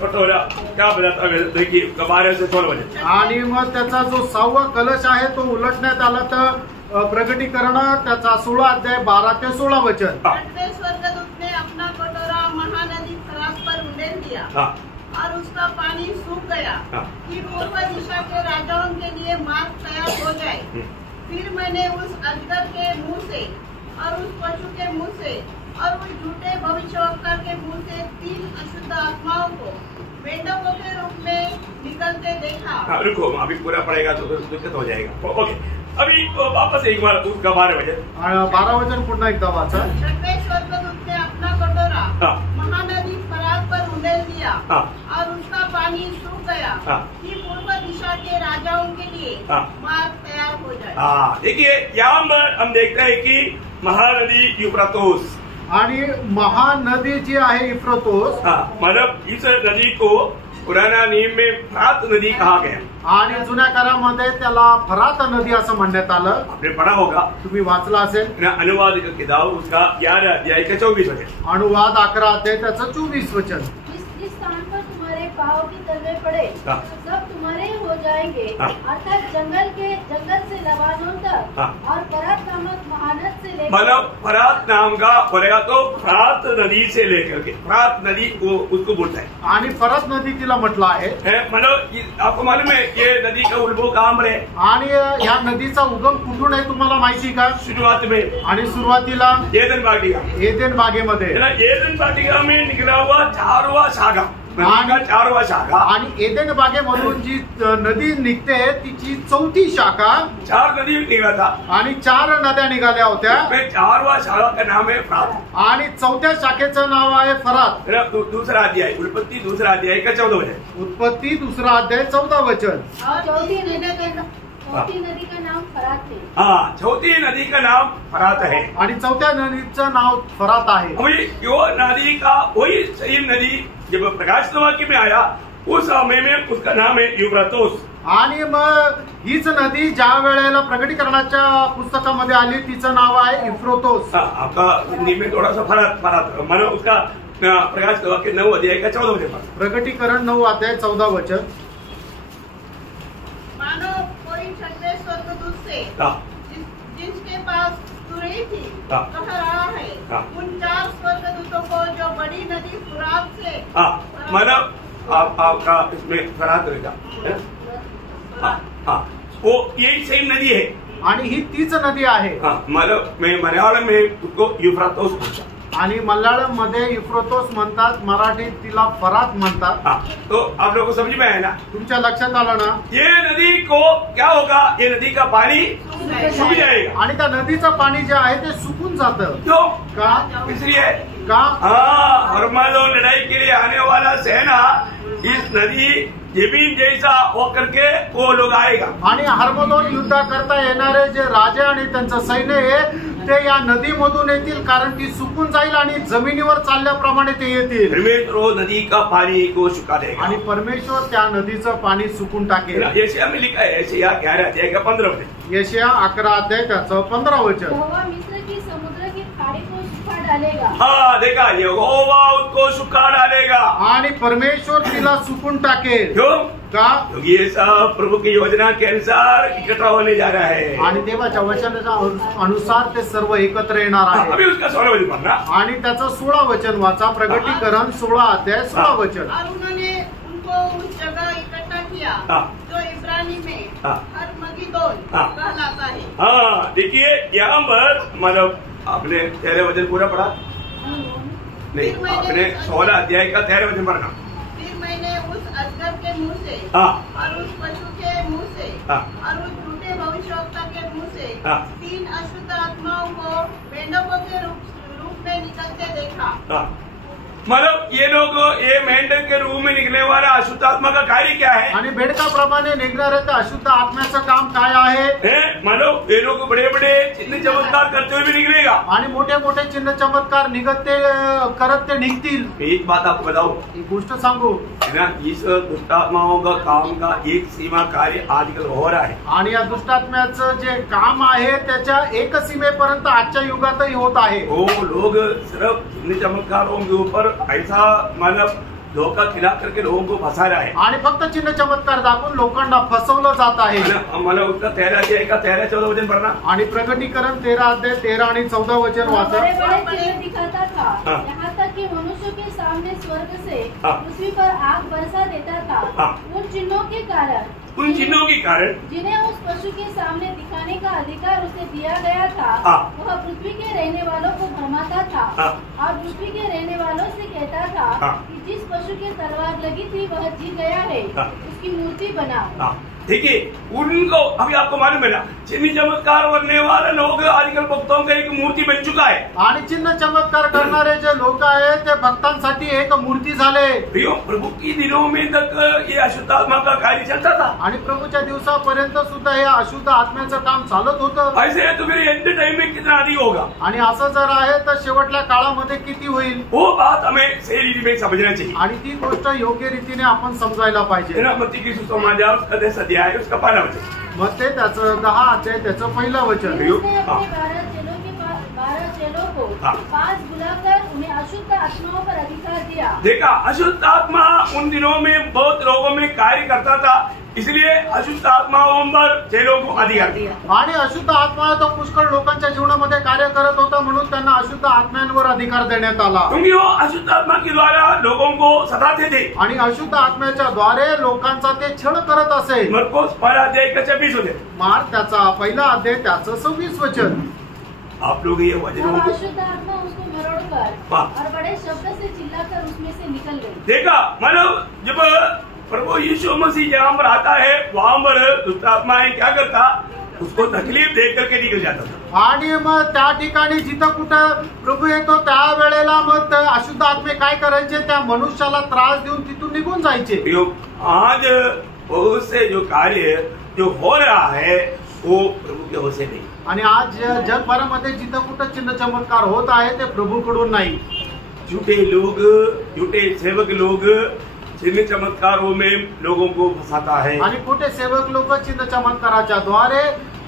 कटोरा क्या बताता है, देखिए 12 से 16 वचन। आणि मग त्याचा जो 6वा कलश आहे तो उलटण्यात आला तर प्रकटीकरण त्याचा 16 अध्याय 12 ते 16 वचन। छठवें स्वर्गदूत ने अपना कटोरा महानदी फरात पर उंडेल दिया, हाँ। और उसका पानी सूख गया, हाँ। कि पूर्व दिशा के राजाओं के लिए मार्ग तैयार हो जाए। फिर मैंने उस अजगर के मुंह से और उस पशु के मुंह से और उस झूठे भविष्यवक्ता के मुंह से 3 अशुद्ध आत्माओं को मेंढकों के रूप में निकलते देखा। हाँ, रुको, अभी पूरा पड़ेगा तो फिर दिक्कत हो जाएगा। ओके, अभी वापस एक बार उसका 12 वचन। 12 वचन पुन्हा एकदा वाचा। छठवें स्वर्गदूत ने अपना कटोरा हाँ। महानदी फरात पर उंडेल दिया, हाँ। और उसका पानी सूख गया, हाँ। कि पूर्व दिशा के राजाओं के लिए हाँ। मार्ग तैयार हो जाए। हाँ, देखिए यहाँ पर हम देखते हैं कि महानदी यूफ्रातोस, आणि महानदी जी आहे इफ्रतोस, हाँ, मतलब इस नदी को पुराना नियम में फरात नदी कहा गया। आणि जुन्या काळामध्ये त्याला फरात नदी असं म्हणण्यात आलं। आपने पढ़ा होगा, तुम्ही वाचला असेल। अनुवाद का किताब उसका 11 अध्याय का 24 वचन। अनुवाद 11 अध्याय त्याचं 24 वचन। जिस स्थान पर तुम्हारे पाँव की तलवे पड़े हाँ। सब तुम्हारे हो जाएंगे, हाँ। अर्थात जंगल से लबानोन तक, हाँ। और फरात नामक महानद से लेकर मतलब फरात नाम का बोलेगा तो फरात नदी से लेकर के, फरात नदी को उसको बोलता है। आणि फरात नदी तिला म्हटलं आहे। मतलब आपको मालूम है ये नदी का उद्भव कहाँ पर है? आणि ह्या नदीचा उगम कुठून आहे तुम्हाला माहिती का? शुरुआत में आणि सुरुवातीला एदन वाटिका, एदेन बागेमध्ये। एदन वाटिका में निकला हुआ 4वां शाखा, नदी का 4वां शाखा। आणि एदेन बागेमधून जी नदी निघते तिची 4थी शाखा। 4 नदी निकला था आणि 4 नद्या निघाल्या होत्या। 4वां शाखा का नाम है फरात, आणि 4थ्या शाखेचं नाव आहे फरात। दूसरा अध्याय उत्पत्ति, दूसरा अध्याय का 14 वचन। उत्पत्ति 2रा अध्याय 14 वचन। और चौथी नदी का नाम फरात है। हाँ, चौथी नदी का नाम फरात है। आणि 4थ्या नदीचं नाव फरात आहे। अभी यो नदी का वही सेम नदी जब प्रकाश वाक्य में आया उस समय में उसका नाम है यूफ्रातोस। आणि मग हीच नदी ज्या वेळेला प्रकटीकरणाच्या पुस्तकामध्ये आली तिचं नाव आहे इफ्रोतोस। हाँ, आपका हिंदी में थोड़ा सा फरात मानो उसका प्रकाश वाक्य 9 अध्याय का 14 वचन। प्रकटीकरण 9 अध्याय 14 वचन। मानो कोई छठवें स्वर्गदूत से हाँ। जिसके पास तुरही थी हाँ। कह रहा है, हाँ। उन 4 स्वर्गदूतों को जो बड़ी नदी फुरात से हाँ, मतलब आपका इसमें फरात रहेगा। हाँ, हाँ, वो यही सेम नदी है। आणि ही तीच नदी आहे। हाँ, मतलब मैं मलयालम में उसको यूफ्रातोस बोलता। आणि मल्याळम मध्ये इफ्रोतोस म्हणतात, मराठीत तिला फरात म्हणतात। हाँ, तो आप लोगों को समझ में आया ना? तुमच्या लक्षात आलं ना? ये नदी को क्या होगा? ये नदी का पानी सूख जाएगा। आणि त्या नदीचं पाणी जे आहे ते सुकून जातं। क्यों? का? इसलिए का? हाँ, हरमदोन लड़ाई के लिए आने वाला सेना इस नदी जमीन जैसा होकर के वो लोग आएगा। आणि हरमदोन युद्ध करता येणारे जे राजे आणि त्यांचं सैन्य आहे ते या नदीमधून येतील, कारण ती सुकून जाईल आणि जमिनीवर चालल्याप्रमाणे ते येतील। परमेश्वर नदी का पानी को सुखा देगा। आणि परमेश्वर त्या नदीचं पाणी सुकून टाकेल। यशायाह में लिखा है, यशायाह 11 अध्याय का 15 वचन। यशायाह 11 अध्याय त्याचं 15 वचन। यहोवा मिस्र की समुद्र की खाड़ी को सुखा डालेगा। हाँ, देखा, यहोवा उसको सुखा डालेगा। आणि परमेश्वर तिला सुकून टाकेल। क्यों? का? क्योंकि ये सब प्रभु की योजना के अनुसार इकट्ठा होने जा रहा है। आणि देवाच्या वचनाच्या अनुसार ते सर्व एकत्र येणार आहे। अभी उसका 16 वचन पढ़ना। आणि त्याचं 16 वचन वाचा। प्रकटीकरण 16 अध्याय 16 वचन। और उन्होंने को उस जगह इकट्ठा किया हाँ। जो इब्रानी में हाँ। हरमगिदोन हाँ। कहलाता है। हाँ, देखिए यहाँ पर मतलब आपने 13 वचन पूरा पढ़ा नहीं? आपने 16 अध्याय का 13 वचन पढ़ना। फिर मैंने उस अजगर के मुंह से हाँ। और उस पशु के मुंह से हाँ। और उस झूठे भविष्यवक्ता के मुंह से हाँ। 3 अशुद्ध आत्माओं को मेंढकों के रूप में निकलते देखा। हाँ, मतलब ये लोग ये मेंढक के रूप में निकलने वाला अशुद्ध आत्मा का कार्य क्या है? आणि बेडकाप्रमाणे निघणाऱ्या त्या अशुद्ध आत्म्याचं काम काय आहे? मतलब ये लोग बड़े बड़े चिन्ह चमत्कार करते हुए भी निकलेगा आणि मोठे मोठे चिन्ह चमत्कार करत ते निघतील। एक बात आपको बताऊं, एक गोष्ट सांगू, है ना, इस दुष्ट आत्माओं का काम का एक सीमा कार्य आजकल हो रहा है आणि या दुष्टात्म्याचं जे काम आहे त्याच्या एक सीमेपर्यंत आजच्या युगातही होत आहे। वो लोग सिर्फ चिन्ह चमत्कारों के ऊपर ऐसा मतलब धोखा खिला करके लोगों को फंसा रहा है आणि फक्त चिन्ह चमत्कार दाखवून लोकांना फसवलं जात आहे। मला उसका 13 अध्याय का 13-14 वचन पढ़ना। आणि प्रकटीकरण 13 अध्याय 13 आणि 14 वचन वाचा। बड़े बड़े चिन्ह दिखाता था, हाँ। यहाँ तक कि मनुष्यों के सामने स्वर्ग से हाँ। पृथ्वी पर आग बरसा देता था। हाँ। उन चिन्हों के कारण उन चिन्हों के कारण जिन्हें उस पशु के सामने दिखाने का अधिकार उसे दिया गया था, हाँ। वह पृथ्वी के रहने वालों को भरमाता था हाँ। और पृथ्वी के रहने वालों से कहता था हाँ। कि जिस पशु की तलवार लगी थी वह जीत गया है, हाँ। उसकी मूर्ति बनाओ। हाँ, देखिए उनको अभी आपको मालूम है ना, चिन्ह चमत्कार करने वाले लोग आजकल भक्तों का एक मूर्ति बन चुका है। आणि चिन्ह चमत्कार करणारे जे लोक आहेत ते भक्तांसाठी एक मूर्ती झाले। प्रियो, प्रभु की दिनों में तक ये अशुद्ध आत्मा का कार्य चलता था आणि प्रभूच्या दिवसापर्यंत सुद्धा हे अशुद्ध आत्म्याचं काम चालत होतं। ऐसे तो मेरे एंड टाइम में कितना अधिक होगा, आणि असं जर आहे तर शेवटल्या काळामध्ये किती होईल? वो बात हमें सही रीति में समझना चाहिए, आणि ती गोष्ट योग्य रीतीने आपण समजायला है पाहिजे। ना। मत्ती की सुसमाचार उसका 10 अध्याय उसका 15 वचन। मग ते त्याचं 10 अध्याय त्याचं पहिलं वचन। फिर उसने हाँ। अपने 12 चेलों को हाँ। पास बुलाकर उन्हें अशुद्ध आत्माओं पर अधिकार दिया। देखा, अशुद्ध आत्मा उन दिनों में बहुत लोगों में कार्य करता था, इसलिए अशुद्ध आत्माओं पर चेलों को अधिकार दिया। आणि अशुद्ध आत्मा तो पुष्कळ लोकांच्या जीवनामध्ये कार्य करत होता म्हणून त्यांना अशुद्ध आत्म्यांवर अधिकार देण्यात आला। क्योंकि वो अशुद्ध आत्मा के द्वारा लोगों को सताते थे आणि अशुद्ध आत्म्याच्या द्वारे लोकांचा ते छळ करत असे। मरकोस 1 अध्याय का 26 होते। मार्क त्याचा पहिला अध्याय त्याचं 26 वचन। आप लोग ये वचनों तब को अशुद्ध आत्मा उसको मरोड़कर हाँ। और बड़े शब्द से चिल्लाकर उसमें से निकल गई। देखा, मतलब जब प्रभु यीशु मसीह जहाँ पर आता है वहां पर दुष्ट आत्माएं क्या करता, उसको तकलीफ देख करके निकल जाता था। आणि मग त्या ठिकाणी जिथं कुठं प्रभू येतो त्या वेळेला मग ते अशुद्ध आत्मे काय करायचे, त्या मनुष्याला त्रास देऊन तिथून निघून जायचे। आज बहुत से जो कार्य जो हो रहा है वो प्रभु के ओर से नहीं, आणि आज जगभरामध्ये जिथं कुठं चिन्ह चमत्कार होत आहे ते प्रभूकडून नाही। झूठे लोग, झूठे सेवक लोग चिन्ह चमत्कारों में लोगों को फंसाता है, आणि खोटे सेवक लोक चिन्ह चमत्काराच्या द्वारे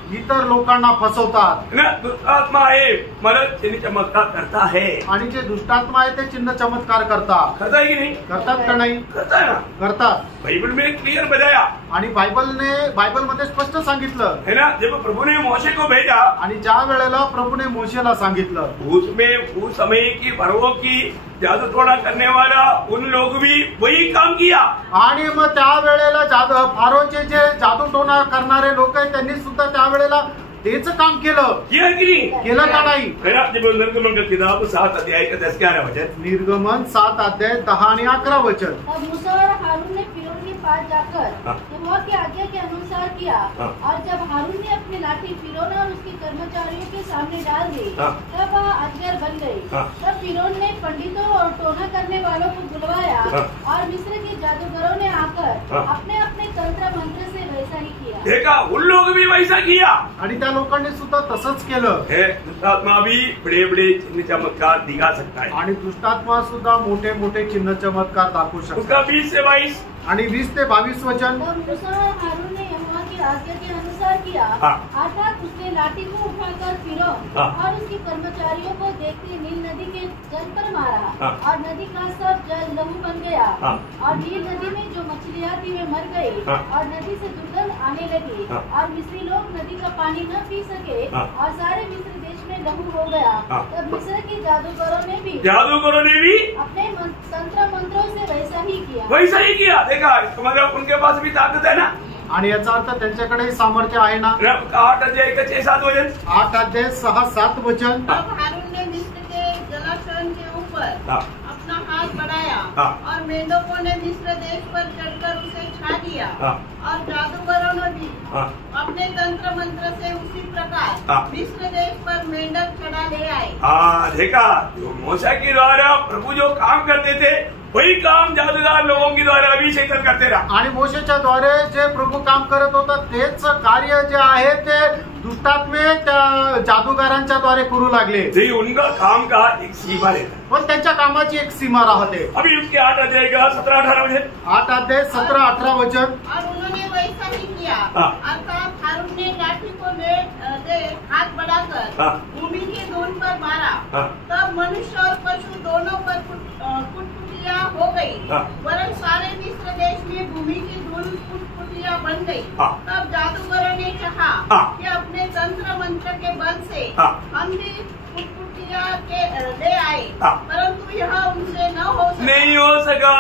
इतर लोकांना फसवतात। है ना। दुष्ट आत्मा है मतलब चिन्ह चमत्कार करता है, आणि जे दुष्टात्मा आहे ते चिन्ह चमत्कार करतात। करता है कि नहीं? करतात का नाही? करता है ना। करतात। बाइबल में क्लियर बताया आणि बायबलमध्ये स्पष्ट सांगितलं, है ना। जब प्रभु ने मोशे को भेजा, आणि ज्या वेळेला प्रभूने मोशेला सांगितलं उसमें उस समय की फरोह की जादू टोना करने वाला उन लोग भी वही काम किया। आणि मग त्या वेळेला फारोचे जे जादू टोना करणारे लोक आहेत त्यांनी सुद्धा त्या वेळेला तेच काम केलं। किया कि नहीं? केलं का नाही? है ना। जब निर्गमन का किताब 7 अध्याय का 10-11 वचन। निर्गमन 7 अध्याय 10 आणि 11 वचन। तब मूसा और हारून ने फिरौन के पास जाकर हाँ। यहोवा की आज्ञा के अनुसार किया। हाँ। और जब हारून ने अपनी लाठी फिरौन और उसके कर्मचारियों के सामने डाल दी, हाँ। तब वह अजगर बन गई। हाँ। तब फिरौन ने पंडितों और टोना करने वालों को बुलवाया, हाँ। और मिस्र के जादूगरों ने आकर हाँ। अपने अपने तंत्र मंत्र से वैसा ही किया। देखा, उन लोग भी वैसा किया आणि त्या लोकांनी सुद्धा तसंच केलं। है। दुष्टात्मा भी बड़े बड़े चिन्ह चमत्कार दिखा सकता है। आणि दुष्टात्मा सुद्धा मोठे मोठे चिन्ह चमत्कार दाखवू शकतो। उसका 20 से 22। आणि 20 ते 22 वचन। तब मूसा और हारून ने यहोवा की की आज्ञा के अनुसार किया। हाँ। अर्थात उसने लाठी को उठाकर फिरौन हाँ। और उसके कर्मचारियों को देखते नील नदी के जल पर मारा। हाँ। और नदी का सब जल लहू बन गया। हाँ। और नील नदी में जो मछलियाँ थी वे मर गई। हाँ। और नदी से दुर्गंध आने लगी। हाँ। और मिस्री लोग नदी का पानी न पी सके। हाँ। और सारे मिस्र देश में लहू हो गया। हाँ। तब मिस्र के जादूगरों ने भी जादूगरों ने भी अपने तंत्र मंत्रों से वैसा ही किया। वैसा ही किया। देखा, मतलब उनके पास भी ताकत है ना। आणि याचा अर्थ त्यांच्याकडे सामर्थ्य आहे ना। 8 अध्याय 1-7 वचन, 8 अध्याय 6-7 वचन। तब हारून ने मिस्र के जलाशयों के ऊपर हाँ। अपना हाथ बढ़ाया हाँ। और मेंढकों ने मिस्र देश पर चढ़कर उसे छा दिया। हाँ। और जादूगरों ने भी हाँ। अपने तंत्र मंत्र से उसी प्रकार हाँ। मिस्र देश पर मेंढक चढ़ा ले आए। हाँ, देखा, जो मूसा के द्वारा प्रभु जो काम करते थे वही काम जादूगार लोगों के द्वारा अभी शैतान करते रहा। आणि मोशेच्या द्वारे जे प्रभू काम करत होता तेच कार्य जे आहे ते दुष्टात्मे त्या जादूगारांच्या द्वारे करू लागले। जी, उनका काम का एक सीमा रहता। पण त्यांच्या कामाची एक सीमा राहते। अभी उसके 8 अध्याय का 17-18 वचन, 8 अध्याय 17-18 वचन। और उन्होंने वैसा ही किया। हाँ। अर्थात हारून ने लाठी को ले हाथ बढ़ाकर हाँ। भूमि के धूल पर मारा। हाँ। तब मनुष्य और पशु दोनों पर कुटकुटिया हो गई। हाँ। वरन सारे मिस्र देश में भूमि की धूल कुटकुटिया बन गई। हाँ। तब जादूगरों ने कहा हाँ। कि अपने तंत्र मंत्र के बल से हाँ। हम भी कुटकुटिया के ले आए। हाँ। परंतु यह उनसे न हो सका। नहीं हो सका।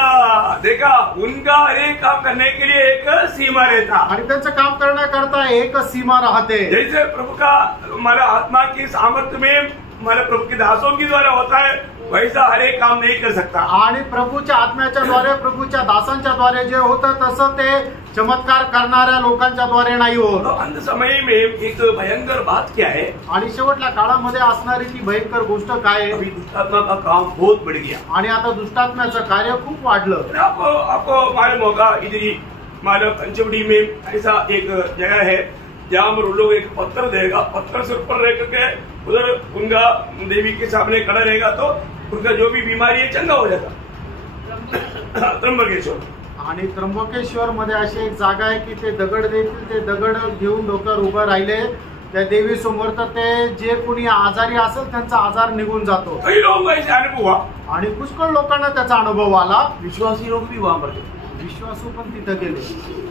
देखा, उनका हर एक काम करने के लिए एक सीमा रहता। आणि त्यांचं काम करण्याकरता एक सीमा राहते। जैसे प्रभु का हमारा आत्मा की सामर्थ्य में हमारे प्रभु के दासों के द्वारा होता है, वैसा हर एक काम नहीं कर सकता। आणि प्रभूच्या आत्म्याच्या द्वारे प्रभूच्या दासांच्या द्वारे जे होतं तसं ते चमत्कार करणाऱ्या लोकांच्या द्वारे नाही तो होत। अंत समय में एक भयंकर बात क्या है, आणि शेवटल्या काळामध्ये असणारी ती भयंकर गोष्ट काय आहे? अभी दुष्टात्मा का काम बहुत बढ़ गया। आणि आता दुष्टात्म्याचं कार्य खूप वाढलं। आपको मालूम होगा, इधर ही मालूम पंचवटी में ऐसा एक जगह है जहाँ पर लोग एक पत्थर देगा, पत्थर से ऊपर रह करके उधर गंगा देवी के सामने खड़ा रहेगा तो उनका जो भी बीमारी है चंगा हो जाता। त्र्यंबकेश्वर। आणि त्र्यंबकेश्वर मध्ये अशी एक जागा आहे की ते दगड देतील, ते दगड घेऊन डोक्यावर उभं राहिले त्या देवी समोर, तर ते जे कोणी आजारी असेल त्यांचा आजार निघून जातो। कई लोगों का ऐसे अनुभव हुआ। आणि पुष्कळ लोकांना त्याचा अनुभव आला। विश्वासी लोग भी वहां पर थे। विश्वासू पण तिथं गेले।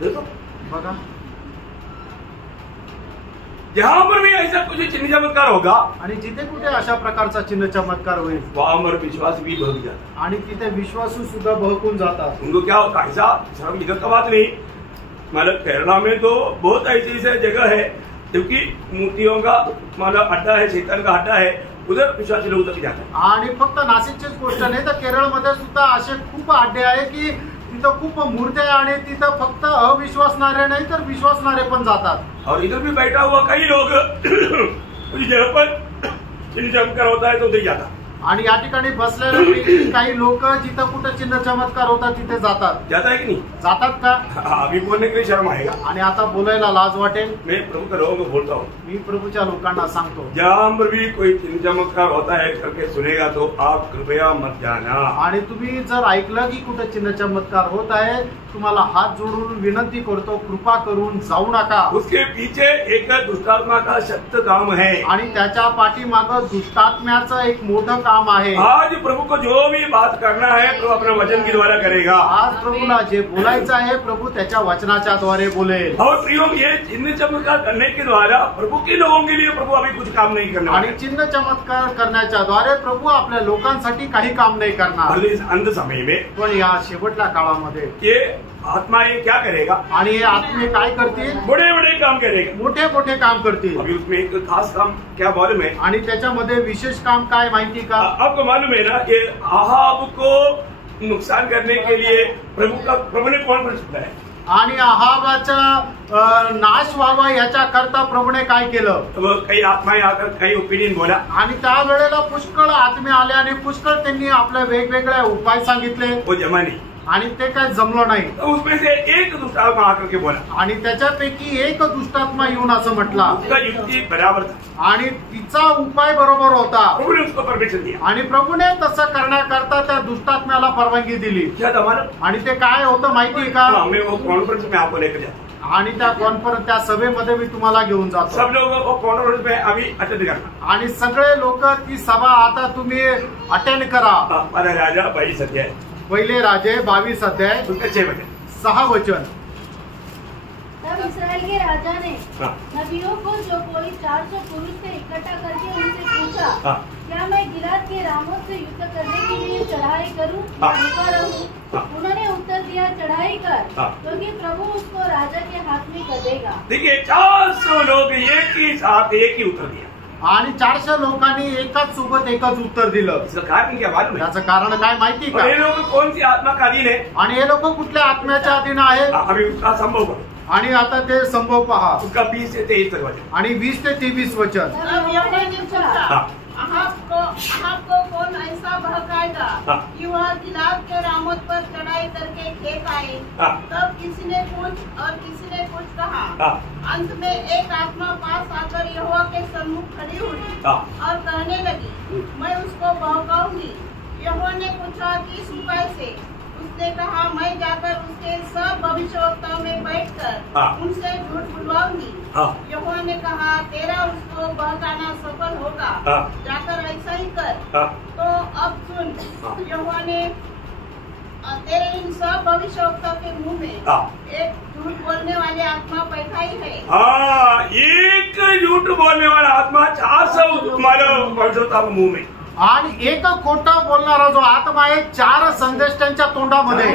देखो, बघा, जहाँ पर भी ऐसा कुछ चिन्ह चमत्कार होगा आणि जिथे कुठे अशा प्रकारचा चिन्ह चमत्कार होईल वहां पर विश्वास भी भग जाता। आणि तिथे विश्वासू सुद्धा बहकून जातात। उनको क्या होता है, ऐसा सिर्फ इधर का बात नहीं, मतलब केरला में तो बहुत ऐसी ऐसी जगह है क्योंकि मूर्तियों का मतलब अड्डा है, शैतान का अड्डा है, उधर विश्वासी लोग तक जाते हैं। आणि फक्त नाशिकचीच गोष्ट नाही तर केरळमध्ये सुद्धा असे खूप अड्डे आहे की तिथं खूप मूर्त्या आहे आणि तिथं फक्त अविश्वासणारे नाही तर विश्वासणारे पण जातात। और इधर भी बैठा हुआ कई लोग उस जगह पर चिन्ह चमत्कार होता है तो उधर जाता। आणि या ठिकाणी बसलेले काही लोक जिथं कुठं चिन्ह चमत्कार होतात तिथे जातात। जाता है कि नहीं? जातात का? अभी बोलने के लिए शर्म आएगा। आणि आता बोलायला लाज वाटेल। मैं प्रभु के लोगों को बोलता हूँ, मी प्रभूच्या लोकांना सांगतो, जहाँ पर भी कोई चिन्ह चमत्कार होता है करके सुनेगा तो आप कृपया मत जाना। आणि तुम्ही जर ऐकलं की कुठं चिन्ह चमत्कार होत आहे, तुम्हाला हात जोडून विनंती करतो, कृपा करून जाऊ नका। उसके पीछे एक दुष्टात्मा का शक्त काम है। आणि त्याच्या पाठीमागं दुष्टात्म्याचं एक मोठं काम आहे। आज प्रभु को जो भी बात करना है प्रभु अपने वचन के द्वारा करेगा। आज प्रभूला जे बोलायचं आहे प्रभू त्याच्या वचनाच्या द्वारे बोलेल। और प्रियो, ये चिन्ह चमत्कार करने के द्वारा प्रभु के लोगों के लिए प्रभु अभी कुछ काम नहीं करना आणि है। चिन्ह चमत्कार करण्याच्या द्वारे प्रभू आपल्या लोकांसाठी काही काम नाही करणार। और इस अंत समय में पण या शेवटल्या काळामध्ये ये आत्मा ये क्या करेगा, आणि हे आत्मे काय करतील? बड़े बड़े काम करेगा। मोठे मोठे काम करतील। अभी उसमें एक खास काम क्या मालूम है? आणि त्याच्यामध्ये विशेष काम काय माहिती का? आपको मालूम है ना कि अहाब को नुकसान करने के लिए प्रभु ने कौन बन है? आणि अहाबाचा नाश व्हावा याच्या करता प्रभूने काय केलं? तो कई आत्माएं आकर कई ओपिनियन बोला आणि त्यावेळेला पुष्कळ आत्मे आले आणि पुष्कळ त्यांनी आपले वेगवेगळे उपाय सांगितले। वो जमा नहीं। आणि ते काय जमलं नाही. तो उसमें से एक दुष्ट आत्मा आकर के बोला, आणि त्याच्यापैकी एक दुष्टात्मा येऊन असं म्हटला, उसका युक्ति बराबर था, आणि तिचा उपाय बरोबर होता. प्रभु ने उसको परमिशन दिया. आणि प्रभूने तसं करण्याकरता त्या दुष्टात्म्याला परवानगी दिली. क्या था मालूम? आणि ते काय होतं माहितीये का? हाँ, मैं वो कॉन्फ्रेंस में आपको लेकर जाता हूँ. आणि त्या कॉन्फरन्स त्या सभेमध्ये मी तुम्हाला घेऊन जातो. सब लोगों को कॉन्फ्रेंस में अभी अटेंड करना. आणि सगळे लोक ती सभा आता तुम्ही अटेंड करा. हमारा राजा 22 अध्याय, पहिले राजे 22 अध्याय उसका 6 वचन. 6 वचन. तब इसराइल के राजा ने हाँ. नबियों को जो कोई 400 पुरुष थे इकट्ठा करके उनसे पूछा, हाँ. क्या मैं गिलाद के रामोत से युद्ध करने के लिए चढ़ाई करूं या हाँ. रुका रहूं? हाँ. उन्होंने उत्तर दिया, चढ़ाई कर, हाँ. क्योंकि प्रभु उसको राजा के हाथ में कर देगा. देखिए 400 लोग एक ही साथ एक ही उत्तर दिया. आणि 400 लोकांनी एकाच सोबत एकच उत्तर दिलं. इसका कारण क्या मालूम है? त्याचं कारण काय माहिती और ये का? लोग कौन सी आत्मा का अधीन है? आणि हे लोक कुठल्या आत्म्याच्या अधीन आहेत? अभी उसका संभव करो. आणि आता ते संभव पहा. उसका 20 से 23 तक वचन. आणि 20 ते 23 वचन. तब यहोवा ने पूछा, हाँ. आपको कौन ऐसा बहकाएगा हाँ. कि वह गिलाद के रामोत पर चढ़ाई करके खेत आए? हाँ. तब किसी ने कुछ और किसी ने कुछ कहा. हाँ. अंत में एक आत्मा पास आकर यहोवा के सम्मुख खड़ी हुई हाँ. और कहने लगी, मैं उसको बहकाऊंगी. यहोवा ने पूछा, किस उपाय से? उसने कहा, मैं जाकर उसके सब भविष्यवक्ताओं में बैठकर हाँ. उनसे झूठ बुलवाऊंगी. हाँ. यहोवा ने कहा, तेरा उसको बहकाना सफल होगा. हाँ. जाकर ऐसा ही कर. हाँ. तो अब सुन, हाँ. यहोवा ने तेरे इन सब भविष्यवक्ताओं के मुंह में हाँ. एक झूठ बोलने वाली आत्मा बैठाई है. हाँ, एक झूठ बोलने वाला आत्मा 400 मानव भविष्यवक्ता के मुंह में. आणि एक खोटं बोलणारा जो आत्मा आहे 4 संदेष्टांच्या तोंडामध्ये,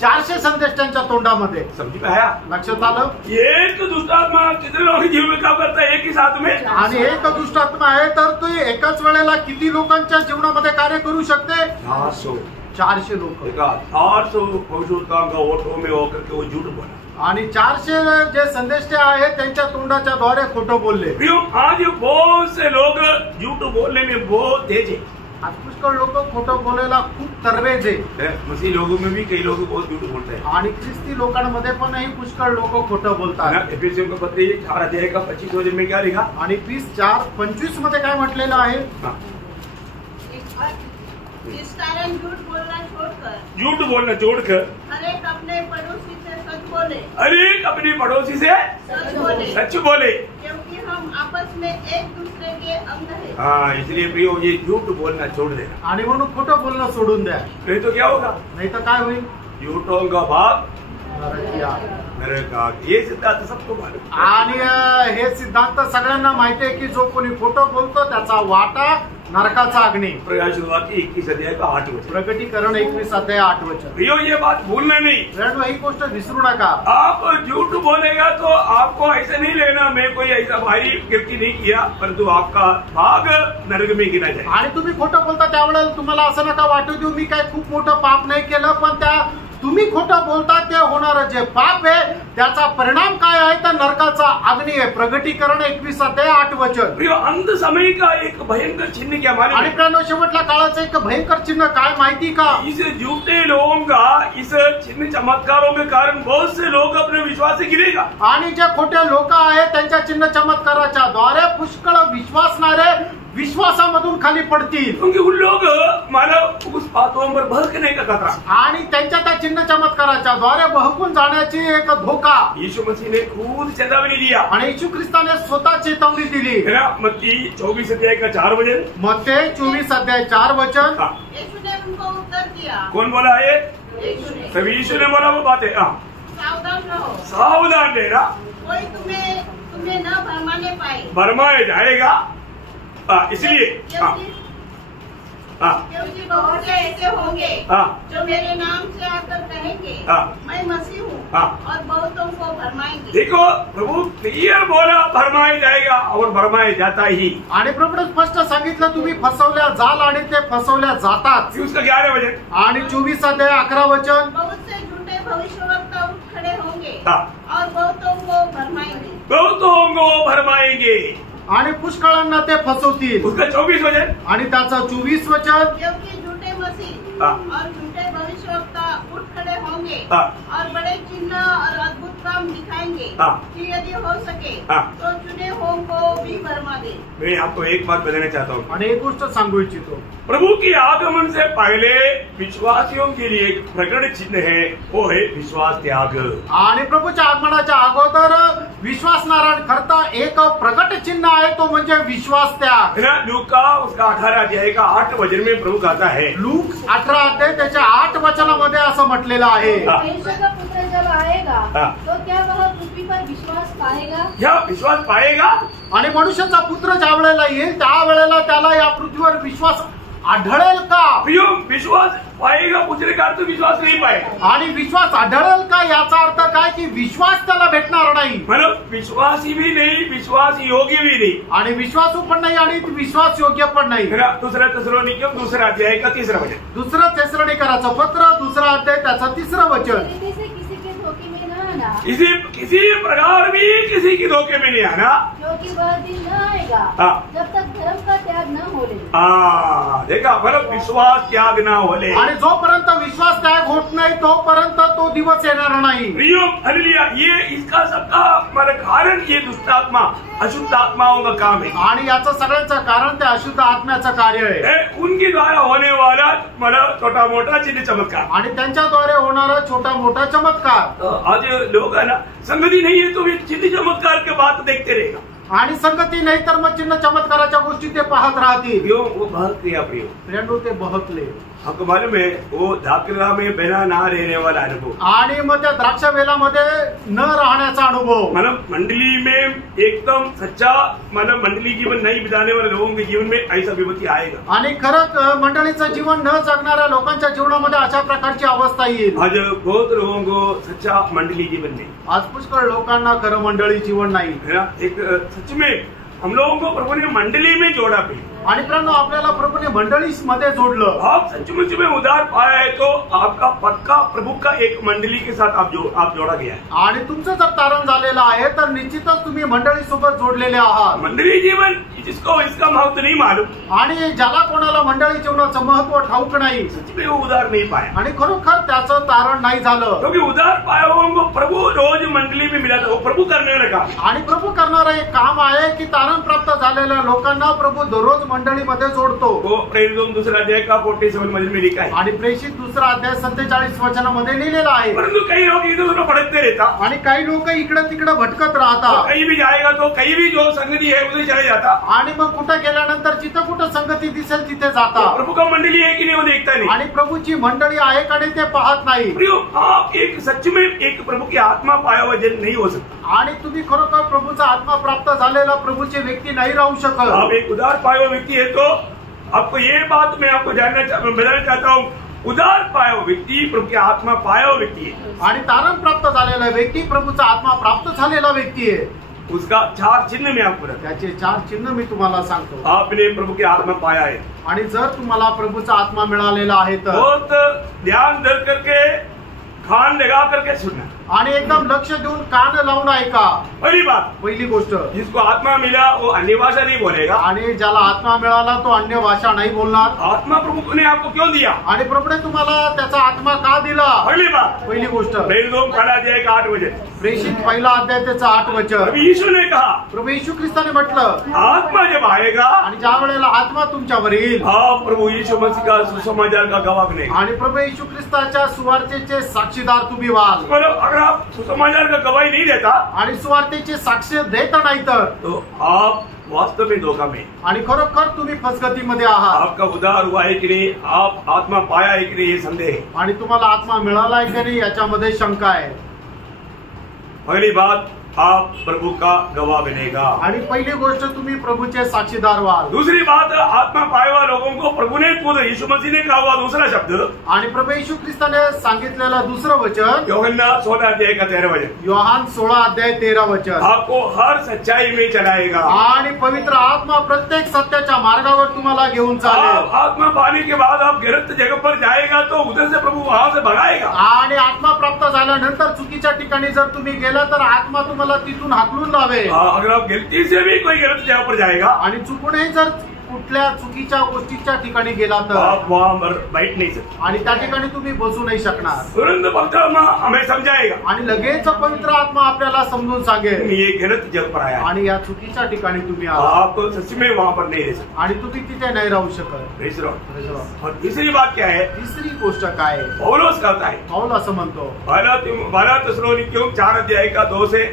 400 संदेष्टांच्या तोंडामध्ये. समझ में आया? लक्षात आलं? एक दुष्टात्मा कितने लोगों के जीवन में काम करता है एक ही साथ में? आणि एक दुष्टात्मा आहे तर तो एकाच वेळेला किती लोकांच्या जीवनामध्ये कार्य करू शकते? 400 लोक. 400 भविष्यवक्ताओं का वोटों में होकर के वो झूठ बोला. आणि 400 जे संदेष्टे आहेत त्यांच्या तोंडाच्या द्वारे खोटं बोलले. प्रियो, आज बहुत से लोग झूठ बोलने में बहुत तेज है. आज पुष्कळ लोक खोटं बोलायला खूप तरबेज आहे. मसीह लोगों में भी कई लोग बहुत झूठ बोलते हैं. आणि ख्रिस्ती लोकांमध्ये पण ही पुष्कळ लोक खोटं बोलतात. एफिसियों का पत्र 4 अध्याय का 25 वचन में क्या लिखा? आणि 20:4-25 मध्ये काय म्हटलेलं आहे? हाँ. इस कारण झूठ बोलना छोड़कर झूठ बोलना छोड़कर हर एक अपने पड़ोसी से सच बोले. अरे अपनी पड़ोसी से सच बोले, सच बोले. क्योंकि हम आपस में एक दूसरे के अंग हैं. हाँ, इसलिए प्रियो ये झूठ बोलना छोड़ देना. आणि म्हणून खोटं बोलणं सोडून द्या, नहीं तो क्या होगा? नाही तर काय होईल? झूठों का भाग नरकी आहे. मेरे का ये सिद्धांत सबको मालूम. आणि हे सिद्धांत सगळ्यांना माहिती आहे की जो कोणी खोटं बोलतो त्याचा वाटा नरकाचा अग्नी. प्रकाश शुरुआती 21 अध्याय का 8 वचन. प्रकटीकरण 21 अध्याय 8 वचन. प्रियो, ये बात भूलना नहीं. फ्रेंड, ही गोष्ट विसरू नका. आप झूठ बोलेगा तो आपको ऐसे नहीं लेना मैं कोई ऐसा भारी गलती नहीं किया, परंतु आपका भाग नरक में गिना जाए. आणि तुम्ही खोटं बोलता त्यावेळेला तुम्हाला असं नका वाटू देऊ मी काय खूप मोठं पाप नाही केलं, पण त्या तुम्ही खोटं बोलता ते होणारं जे पाप आहे त्याचा परिणाम काय आहे तर नरकाचा अग्नी आहे. प्रकटीकरण 21 अध्याय 8 वचन. प्रियो, अंत समय का एक भयंकर चिन्ह क्या मालूम आणि है? प्रियानो, शेवटल्या काळाचं एक भयंकर चिन्ह काय माहिती का? इस झूठे लोगों का इस चिन्ह चमत्कारों के कारण बहुत से लोग अपने विश्वास से गिरेगा. आणि जे खोटे लोक आहेत त्यांच्या चिन्ह चमत्काराच्या द्वारे पुष्कळ विश्वासणारे विश्वासामधून खाली पडतील. क्योंकि उन लोग मानव उस बातों पर भड़कने का खतरा. आणि त्यांच्या त्या चिन्ह चमत्काराच्या द्वारे बहकून जाण्याची एक धोका. यीशु मसीह ने खुद चेतावनी दिया आणि येशू ख्रिस्ताने स्वतः चेतावणी दिली. है ना? मत्ती 24 अध्याय का 4 वचन. मत्ते 24 अध्याय 4 वचन. हाँ. यीशु ने उनको उत्तर दिया. कौन बोला है? यीशु ने. तभी यीशु ने बोला वो बातें. हाँ. सावधान रहो, सावधान रहना, कोई तुम्हें न भरमाने पाए. भरमाया जाएगा. इसलिए हाँ. हाँ. क्योंकि बहुत से ऐसे होंगे हाँ. जो मेरे नाम से आकर कहेंगे, हाँ. मैं मसीह हूँ, हाँ. और बहुतों को भरमाएंगे. देखो, प्रभु क्लियर बोला भरमाया जाएगा और भरमाया जाता ही. आणि प्रभूने स्पष्ट सांगितलं तुम्ही फसवल्या जाल आणि ते फसवल्या जातात. फिर उसका 11 वचन. आणि 24 अध्याय 11 वचन. बहुत से झूठे भविष्यवक्ता उठ खड़े होंगे हाँ. और बहुतों को भरमाएंगे. बहुतों को भरमाएंगे. आणि पुष्कळांना ते फसवतील. उसका 24 वचन. आणि त्याचं 24 वचन. क्योंकि झूठे मसीह हाँ. और झूठे भविष्यवक्ता उठ खड़े होंगे हाँ। और बड़े चिन्ह और अद्भुत काम दिखाएंगे हाँ। कि यदि हो सके हाँ। तो चुने हुओं को भी भरमा दे। मैं आपको एक बात बताना चाहता हूँ, आणि एक गोष्ट सांगू इच्छितो, प्रभु की आगमन से पहले विश्वासियों के लिए एक प्रकट चिन्ह है, वो है विश्वास त्याग। आणि प्रभूच्या आगमनाच्या अगोदर विश्वास नारायण करता एक प्रगट चिन्ह आहे, तो म्हणजे विश्वास त्याग। है ना, लूका उसका 18 अध्याय का 8 वचन में प्रभु कहता है, लूक 18 अध्याय त्याच्या 8 वचनामध्ये असं म्हटलेलं आहे, हाँ। मनुष्य का पुत्र जब आएगा हाँ। तो क्या वह पृथ्वी पर विश्वास पाएगा? क्या विश्वास पाएगा? आणि मनुष्याचा पुत्र ज्या वेळेला येईल त्यावेळेला त्याला या पृथ्वीवर विश्वास आढळेल का? प्रियो, विश्वास पाएगा पूछने का अर्थ विश्वास नहीं पाएगा। आणि विश्वास आढळेल का याचा अर्थ काय की विश्वास त्याला भेटणार नाही, मतलब विश्वासी भी नहीं, विश्वास योग्य भी नहीं, आणि विश्वासू पण नाही आणि विश्वास योग्य पण नाही। है ना। दूसरा थिस्सलुनीकियों दूसरा अध्याय का 3रा वचन, दुसरं थिस्सलुनीकराचं पत्र 2रा अध्याय त्याचं 3रं वचन, रीति से किसी के धोखे में न आना, किसी प्रकार भी किसी की धोखे में नहीं आना। क्योंकि वह दिन न आएगा हाँ। जब तक धर्म का त्याग न हो ले। देखा, मतलब विश्वास त्याग ना होले। आणि जोपर्यंत विश्वास त्याग होत नाही तोपर्यंत तो दिवस येणार नाही। प्रियो, हालेलुया, ये इसका सबका मतलब कारण ये दुष्ट आत्मा, अशुद्ध आत्माओं का काम है। आणि याचं सगळ्यांचं कारण ते अशुद्ध आत्म्याचं कार्य आहे, उनके द्वारा होने वाला मतलब छोटा मोटा चिन्ह चमत्कार। आणि त्यांच्याद्वारे होणारा छोटा मोठा चमत्कार। आज लोग है ना, संगति नहीं है तो भी चिन्ह चमत्कार के बात देखते रहेगा, आणि संगती नाही तर मग चिन्ह चमत्काराच्या गोष्टी ते पाहत राहतील। प्रियो, वो बहुत क्रिया प्रियो। प्रियांनो, ते बहकले। आपको मालूम है, वो दाखिला में बिना ना रहने वाला अनुभव, आणि मग त्या द्राक्ष वेलामध्ये न राहण्याचा अनुभव, मतलब मंडली में एकदम सच्चा मतलब मंडली जीवन नहीं बिताने वाले लोगों के जीवन में ऐसा विपत्ति आएगा। आणि खरंच मंडळीचं जीवन न जगणाऱ्या लोकांच्या जीवनामध्ये अशा प्रकारची अवस्था येईल। आज बहुत लोगों को सच्चा मंडली जीवन नहीं आज पुष्कळ लोकांना खरं मंडळी जीवन नाही, है ना। एक सच में हम लोगों को प्रभु ने मंडली में जोड़ा भी, आणि प्रियांनो, आपल्याला प्रभूने मंडळी मध्ये जोडलं। आप सचमुच में उद्धार पाया है तो आपका पक्का प्रभु का एक मंडली के साथ आप जोड़ा गया है। आणि तुमचं जर तारण झालेलं आहे तर निश्चितच तुम्ही मंडळी सोबत जोडलेले आहात। मंडली जीवन जिसको इसका महत्व नहीं मालूम, आणि ज्याला कोणाला मंडळी जीवनाचं महत्व ठाऊक नाही सच में वो उद्धार नहीं पाया, आणि खरोखर त्याचं तारण नाही झालं, क्योंकि उद्धार पाया हुआ को प्रभु रोज मंडली में मिला था, वो प्रभु करने लगा। आणि प्रभू करणारं एक काम आहे की तारण प्राप्त झालेल्या लोकांना प्रभू दररोज मंडळीमध्ये जोडतो। वो प्रेरितों दूसरा अध्याय का 47 वचन में लिखा है। आणि प्रेषित 2रा अध्याय 47 वचनामध्ये लिहिलेला आहे। परंतु कई लोग इधर उधर भटकते रहता, आणि काही लोक इकडे तिकडे भटकत राहतात, कहीं भी जाएगा तो कहीं भी जो संगति है उधर चले जाता, आणि मग कुठे गेल्यानंतर जिथं कुठं संगती दिसेल तिथे जातात, प्रभु का मंडली है कि नहीं वो देखता नहीं। आणि प्रभूची मंडळी आहे का नाही ते पाहत नाही। प्रियो, आप एक सच में एक प्रभु की आत्मा पाया हुआ जन नहीं हो सकता। आणि तुम्ही खरोखर प्रभूचा आत्मा प्राप्त झालेला प्रभूची व्यक्ती नाही राहू शकत। आप एक उदार पाया हुआ व्यक्ति है तो आपको ये बात मैं आपको बताना चाहता हूँ, उदार पाया हुआ व्यक्ति प्रभु की आत्मा पाया हुआ व्यक्ति है। आणि तारण प्राप्त झालेला व्यक्ती प्रभूचा आत्मा प्राप्त झालेला व्यक्ती आहे। उसका 4 चिन्ह मैं आपको बताता त्याचे 4 चिन्ह मी तुम्हाला सांगतो। हूं। आपने प्रभु की आत्मा पाया है, आणि जर तुम्हाला प्रभूचा आत्मा मिळालेला आहे तर बहुत ध्यान धर करके कान लगा करके सुनना। आणि एकदम लक्ष देऊन कान लावून ऐका। पहली बात, पहिली गोष्ट, जिसको आत्मा मिला वो अन्य भाषा नहीं बोलेगा। आणि ज्याला आत्मा मिळाला तो अन्य भाषा नाही बोलणार। आत्मा प्रभु ने आपको क्यों दिया? आणि प्रभूने तुम्हाला त्याचा आत्मा का दिला? पहली बात, पहिली गोष्ट, प्रेरितों पहला अध्याय का 8 वचन, प्रेषित 1 अध्याय त्याचं 8 वचन। अभी यीशु ने कहा, प्रभू येशू ख्रिस्ताने म्हटलं, आत्मा जब आएगा आणि ज्या वेळेला आत्मा तुमच्यावर येईल, आप प्रभु यीशु मसीह का सुसमाचार का गवाह बनेगा। आणि प्रभू येशू ख्रिस्ताच्या सुवार्तेचे साक्षीदार तुम्ही व्हाल। मतलब अगर आप सुसमाचार का गवाही नहीं देता आणि सुवार्तेचे साक्ष देत नाही तर तो आप वास्तव में धोखा में, आणि खरोखर तुम्ही फसगतीमध्ये आहात। आपका उद्धार हुआ है कि नहीं, आप आत्मा पाया है कि नहीं, ये संदेह है। आणि तुम्हाला आत्मा मिळाला आहे की नाही याच्यामध्ये शंका आहे। पहली बात, आप प्रभु का गवाह बनेगा। आणि पहिली गोष्ट, तुम्ही प्रभूचे साक्षीदार व्हाल। दूसरी बात, आत्मा पाए हुआ लोगों को प्रभु ने खुद यीशु मसीह ने कहा हुआ दूसरा शब्द, आणि प्रभू येशू ख्रिस्ताने सांगितलेलं दुसरं वचन, यूहन्ना 16 अध्याय का 13 वचन, योहान 16 अध्याय 13 वचन, आपको हर सच्चाई में चलाएगा। आणि पवित्र आत्मा प्रत्येक सत्याच्या मार्गावर तुम्हाला घेऊन चालेल। आप आत्मा पाने के बाद आप गलत जगह पर जाएगा तो उधर से प्रभु वहां से भगाएगा। आणि आत्मा प्राप्त झाल्यानंतर चुकीच्या ठिकाणी जर तुम्ही गेला तर आत्मा तुम्हाला तिथून हाकलून लावेल। अगर आप गलती से भी कोई गलत जगह पर जाएगा आणि चुकूनही जर कुठल्या चुकीच्या गोष्टीच्या ठिकाणी गेला तर आप वहाँ पर बैठ नहीं सकते। आणि त्या ठिकाणी तुम्ही बसू नाही शकणार तुरंत पवित्र आत्मा हमें समझाएगा आणि लगेच पवित्र आत्मा आपल्याला समजून सांगेल ये गलत जगह पर आया है। आणि या चुकीच्या ठिकाणी तुम्ही आला आप सच में वहाँ पर नहीं रह सकते। आणि तुम्ही तिथे नाही राहू शकत. Praise the Lord। और तीसरी बात क्या है? तिसरी गोष्ट काय आहे? पौलुस कहता है पाऊल असं म्हणतो बारा थिस्सलुनीकियों 4 अध्याय का 2 से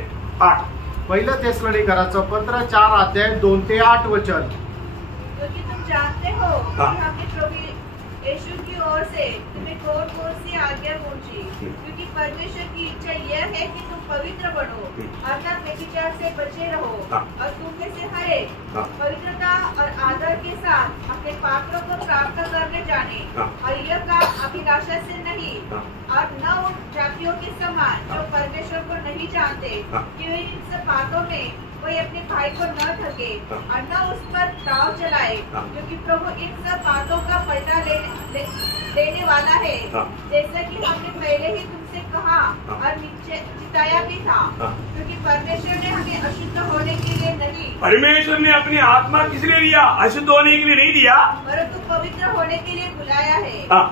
8। पहिलं थेसलोनिकराचं पत्र 4 अध्याय 2 ते 8 वचन. क्योंकि तुम जानते हो हाँ। कि हमने प्रभु यीशु की ओर से तुम्हें कौन कौन सी आज्ञा पहुंची, क्योंकि परमेश्वर की इच्छा यह है कि तुम पवित्र बनो, अर्थात व्यभिचार से बचे रहो, हाँ। और तुम में से हर एक हाँ। पवित्रता और आदर के साथ अपने पात्रों को प्राप्त करने जाने, हाँ। और यह काम अभिलाषा से नहीं, हाँ। और न उन जातियों के समान जो परमेश्वर को नहीं जानते, हाँ। कि वे इन सब बातों में कोई अपने भाई को न ठगे हाँ। और न उस पर दाव चलाए, हाँ। क्योंकि प्रभु इन सब बातों का पलटा लेने वाला है, हाँ। जैसा कि हमने पहले ही तुमसे कहा हाँ। और चिताया भी था, हाँ। क्योंकि परमेश्वर ने हमें अशुद्ध होने के लिए नहीं, परमेश्वर ने अपनी आत्मा किस लिए दिया? अशुद्ध होने के लिए नहीं दिया। परंतु पवित्र होने के लिए बुलाया है। हाँ।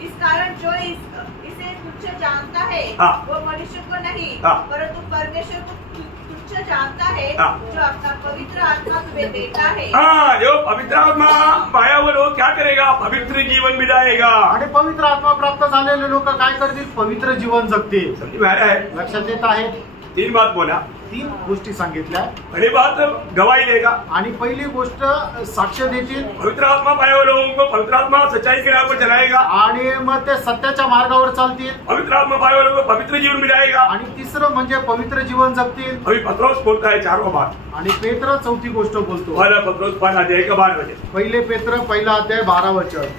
इस कारण जो इसे तुच्छ जानता है, हाँ। वो मनुष्य को नहीं, हाँ। परंतु परमेश्वर को तुच्छ जानता है, हाँ। जो अपना पवित्र आत्मा तुम्हें देता है। हाँ, जो पवित्र आत्मा पाया वो लोग क्या करेगा? पवित्र जीवन बिताएगा। आणि पवित्र आत्मा प्राप्त झालेले लोक काय करतील? पवित्र जीवन जगतील. समझ में आ रहा है? लक्षात येत आहे. 3 बात बोला। 3 गोष्टी सांगितल्या पहली बात गवाही देगा। आणि पहिली गोष्ट साक्ष देतील पवित्र आत्मा पाए हुए लोगों को पवित्र आत्मा सच्चाई के राह पर चलाएगा। आणि मग ते सत्याच्या मार्गावर चालतील. पवित्र आत्मा पाए हुए लोगों को पवित्र जीवन बिताएगा। आणि तिसरं म्हणजे पवित्र जीवन जगतील. अभी पत्रोस बोलता है 4वां बात। आणि पेत्र चौथी गोष्ट बोलतो. पहला पत्रोस 5 अध्याय का 12 वचन। पहिले पेत्र पहिला अध्याय 12 वचन.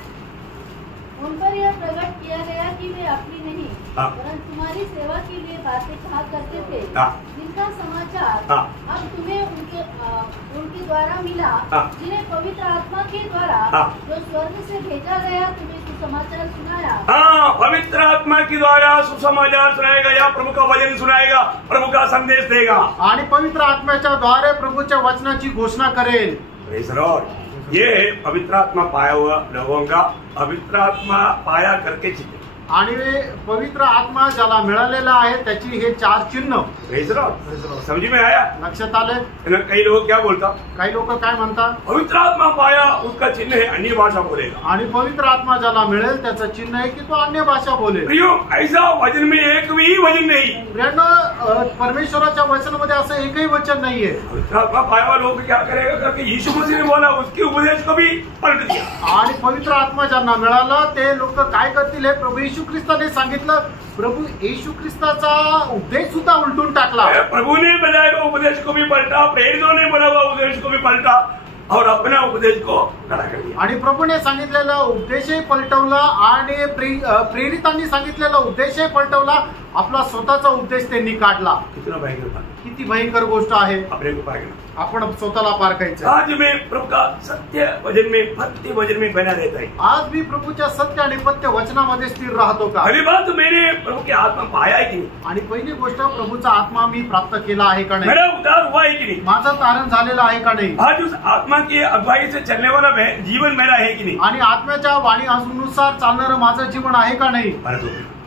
उन पर यह प्रकट किया गया कि वे अपनी नहीं हाँ। परंतु तुम्हारी सेवा के लिए बातें कहा करते थे, हाँ। जिनका समाचार हाँ। अब तुम्हें उनके द्वारा मिला, हाँ। जिन्हें पवित्र आत्मा के द्वारा हाँ। जो स्वर्ग से भेजा गया तुम्हें सुसमाचार सुनाया। हाँ, पवित्र आत्मा के द्वारा सुसमाचार सुनाएगा या प्रभु का वचन सुनाएगा, प्रभु का संदेश देगा। आणि पवित्र आत्म्याच्या द्वारे प्रभूच्या वचनाची घोषणा करेल. Praise the Lord। ये है पवित्र आत्मा पाया हुआ लोगों का पवित्र आत्मा पाया करके चिन्ह। आणि पवित्र आत्मा ज्याला मिळालेला आहे त्याची हे 4 चिन्ह. Praise the Lord। Praise the Lord. समझ में आया? लक्षात आले? कई लोग क्या बोलता? काही लोक काय म्हणतात? पवित्र आत्मा पाया उसका चिन्ह है अन्य भाषा बोलेगा। आणि पवित्र आत्मा ज्याला मिळेल त्याचं चिन्ह आहे की तो अन्य भाषा बोलेल. प्रियो, ऐसा वचन में एक भी वचन नहीं। प्रियांनो, परमेश्वराच्या वचनामध्ये असं एकही वचन नाहीये. पवित्र आत्मा पाया हुआ लोग क्या करेगा करके यीशु मसीह ने बोला, उसके उपदेश को भी पलट दिया। आणि पवित्र आत्मा ज्यांना मिळाला ते लोक काय करतील? हे प्रभू येशू ख्रिस्ताने सांगितलं. प्रभू येशू ख्रिस्ताचा उपदेश सुद्धा उलटून टाकला. प्रभु ने बताया हुआ उपदेश को भी पलटा, प्रेरितों ने बोला हुआ उपदेश को भी पलटा और अपना उपदेश को खड़ा कर दिया। आणि प्रभूने सांगितलेला उपदेशही पलटवला आणि प्रेरितांनी सांगितलेला उपदेशही पलटवला. आपला स्वतःचा उपदेश त्यांनी काढला. कितना भयंकर बात, किती भयंकर गोष्ट आहे. अपने को पाएगा। आपण स्वतःला पारखायचं. आज में प्रभु का सत्य वचन में भक्ति वचन में बना रहता है। आज भी प्रभूच्या सत्य आणि पत्य वचनामध्ये स्थिर राहतो का? पहली बात, मैंने प्रभु की आत्मा पाया है कि नहीं? आणि पहिली गोष्ट, प्रभूचा आत्मा मी प्राप्त केला आहे का नाही? मेरा उद्धार हुआ है कि नहीं? माझं तारण झालेलं आहे का नाही? आज उस आत्मा की अगुवाई से चलने वाला जीवन मेरा है कि नहीं? आणि आत्म्याच्या वाणीनुसार चालणारं माझं जीवन आहे का नाही?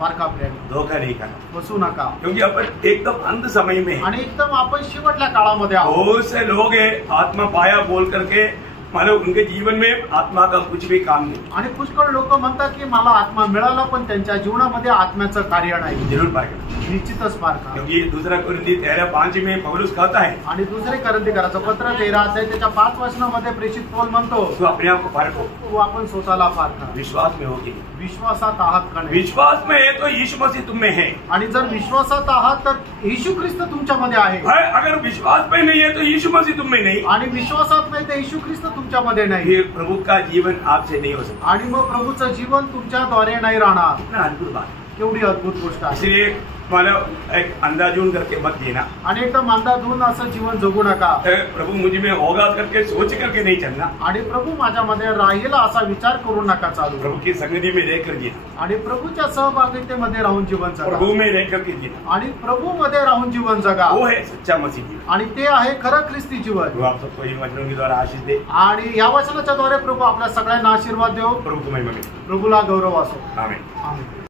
पारखा प्रेम, धोखा नहीं खाना, बसू नका. क्योंकि अपन एकदम अंत समय में आणि एकदम आपण शेवटल्या काळामध्ये आहोत. बहुत से लोग हैं आत्मा पाया बोल करके मानो उनके जीवन में आत्मा का कुछ भी काम नहीं। आणि पुष्कळ लोक म्हणतात की मला आत्मा मिळाला, पण त्यांच्या जीवनामध्ये आत्म्याचं कार्य नाही. जरूर पाएगा, निश्चितच पारखा. क्योंकि दूसरा कुरिन्थी 13:5 में पौलुस कहता है, आणि दुसरे करंथीकराचं पत्र 13 अध्याय त्याच्या 5 वचनामध्ये प्रेषित पौल म्हणतो, तो अपने आप को पारखो, तू आपण स्वतःला पारखा. विश्वास में होगी। विश्वासात आहात का नाही? विश्वास में है तो यीशु मसीह तुम में है। आणि जर विश्वासात आहात तर येशू ख्रिस्त तुमच्यामध्ये आहे. अगर विश्वास में नहीं है तो यीशु मसीह तुम में नहीं। आणि विश्वासात नाही तर येशू ख्रिस्त तुमच्यामध्ये नाही. ये प्रभु का जीवन आपसे नहीं हो सकता। आणि मग प्रभूचं जीवन तुमच्याद्वारे नाही राहणार. कितना अद्भुत बात, केवढी अद्भुत गोष्ट आहे. इसलिए मानव एक अंदाजून करके मत जीना. आणि एकदम अंधाधुंद असं जीवन जगू नका. प्रभु मुझ में होगा करके सोच करके नहीं चलना. आणि प्रभू माझ्यामध्ये राहील असा विचार करू नका चालू. प्रभु की संगति में रहकर जीना. आणि प्रभूच्या सहभागितेमध्ये राहून जीवन जगा. प्रभु में रहकर के जीना. आणि प्रभू मध्ये राहून जीवन जगा. वो है सच्चा मसीह जीवन. आणि ते आहे खरं ख्रिस्ती जीवन. प्रभु आप सबको इन वचनों के द्वारा आशीष दे. आणि या वचनाच्या द्वारे प्रभू आपल्या सगळ्यांना आशीर्वाद देव. प्रभु को महिमा दे. प्रभूला गौरव असो. आमीन. आमीन.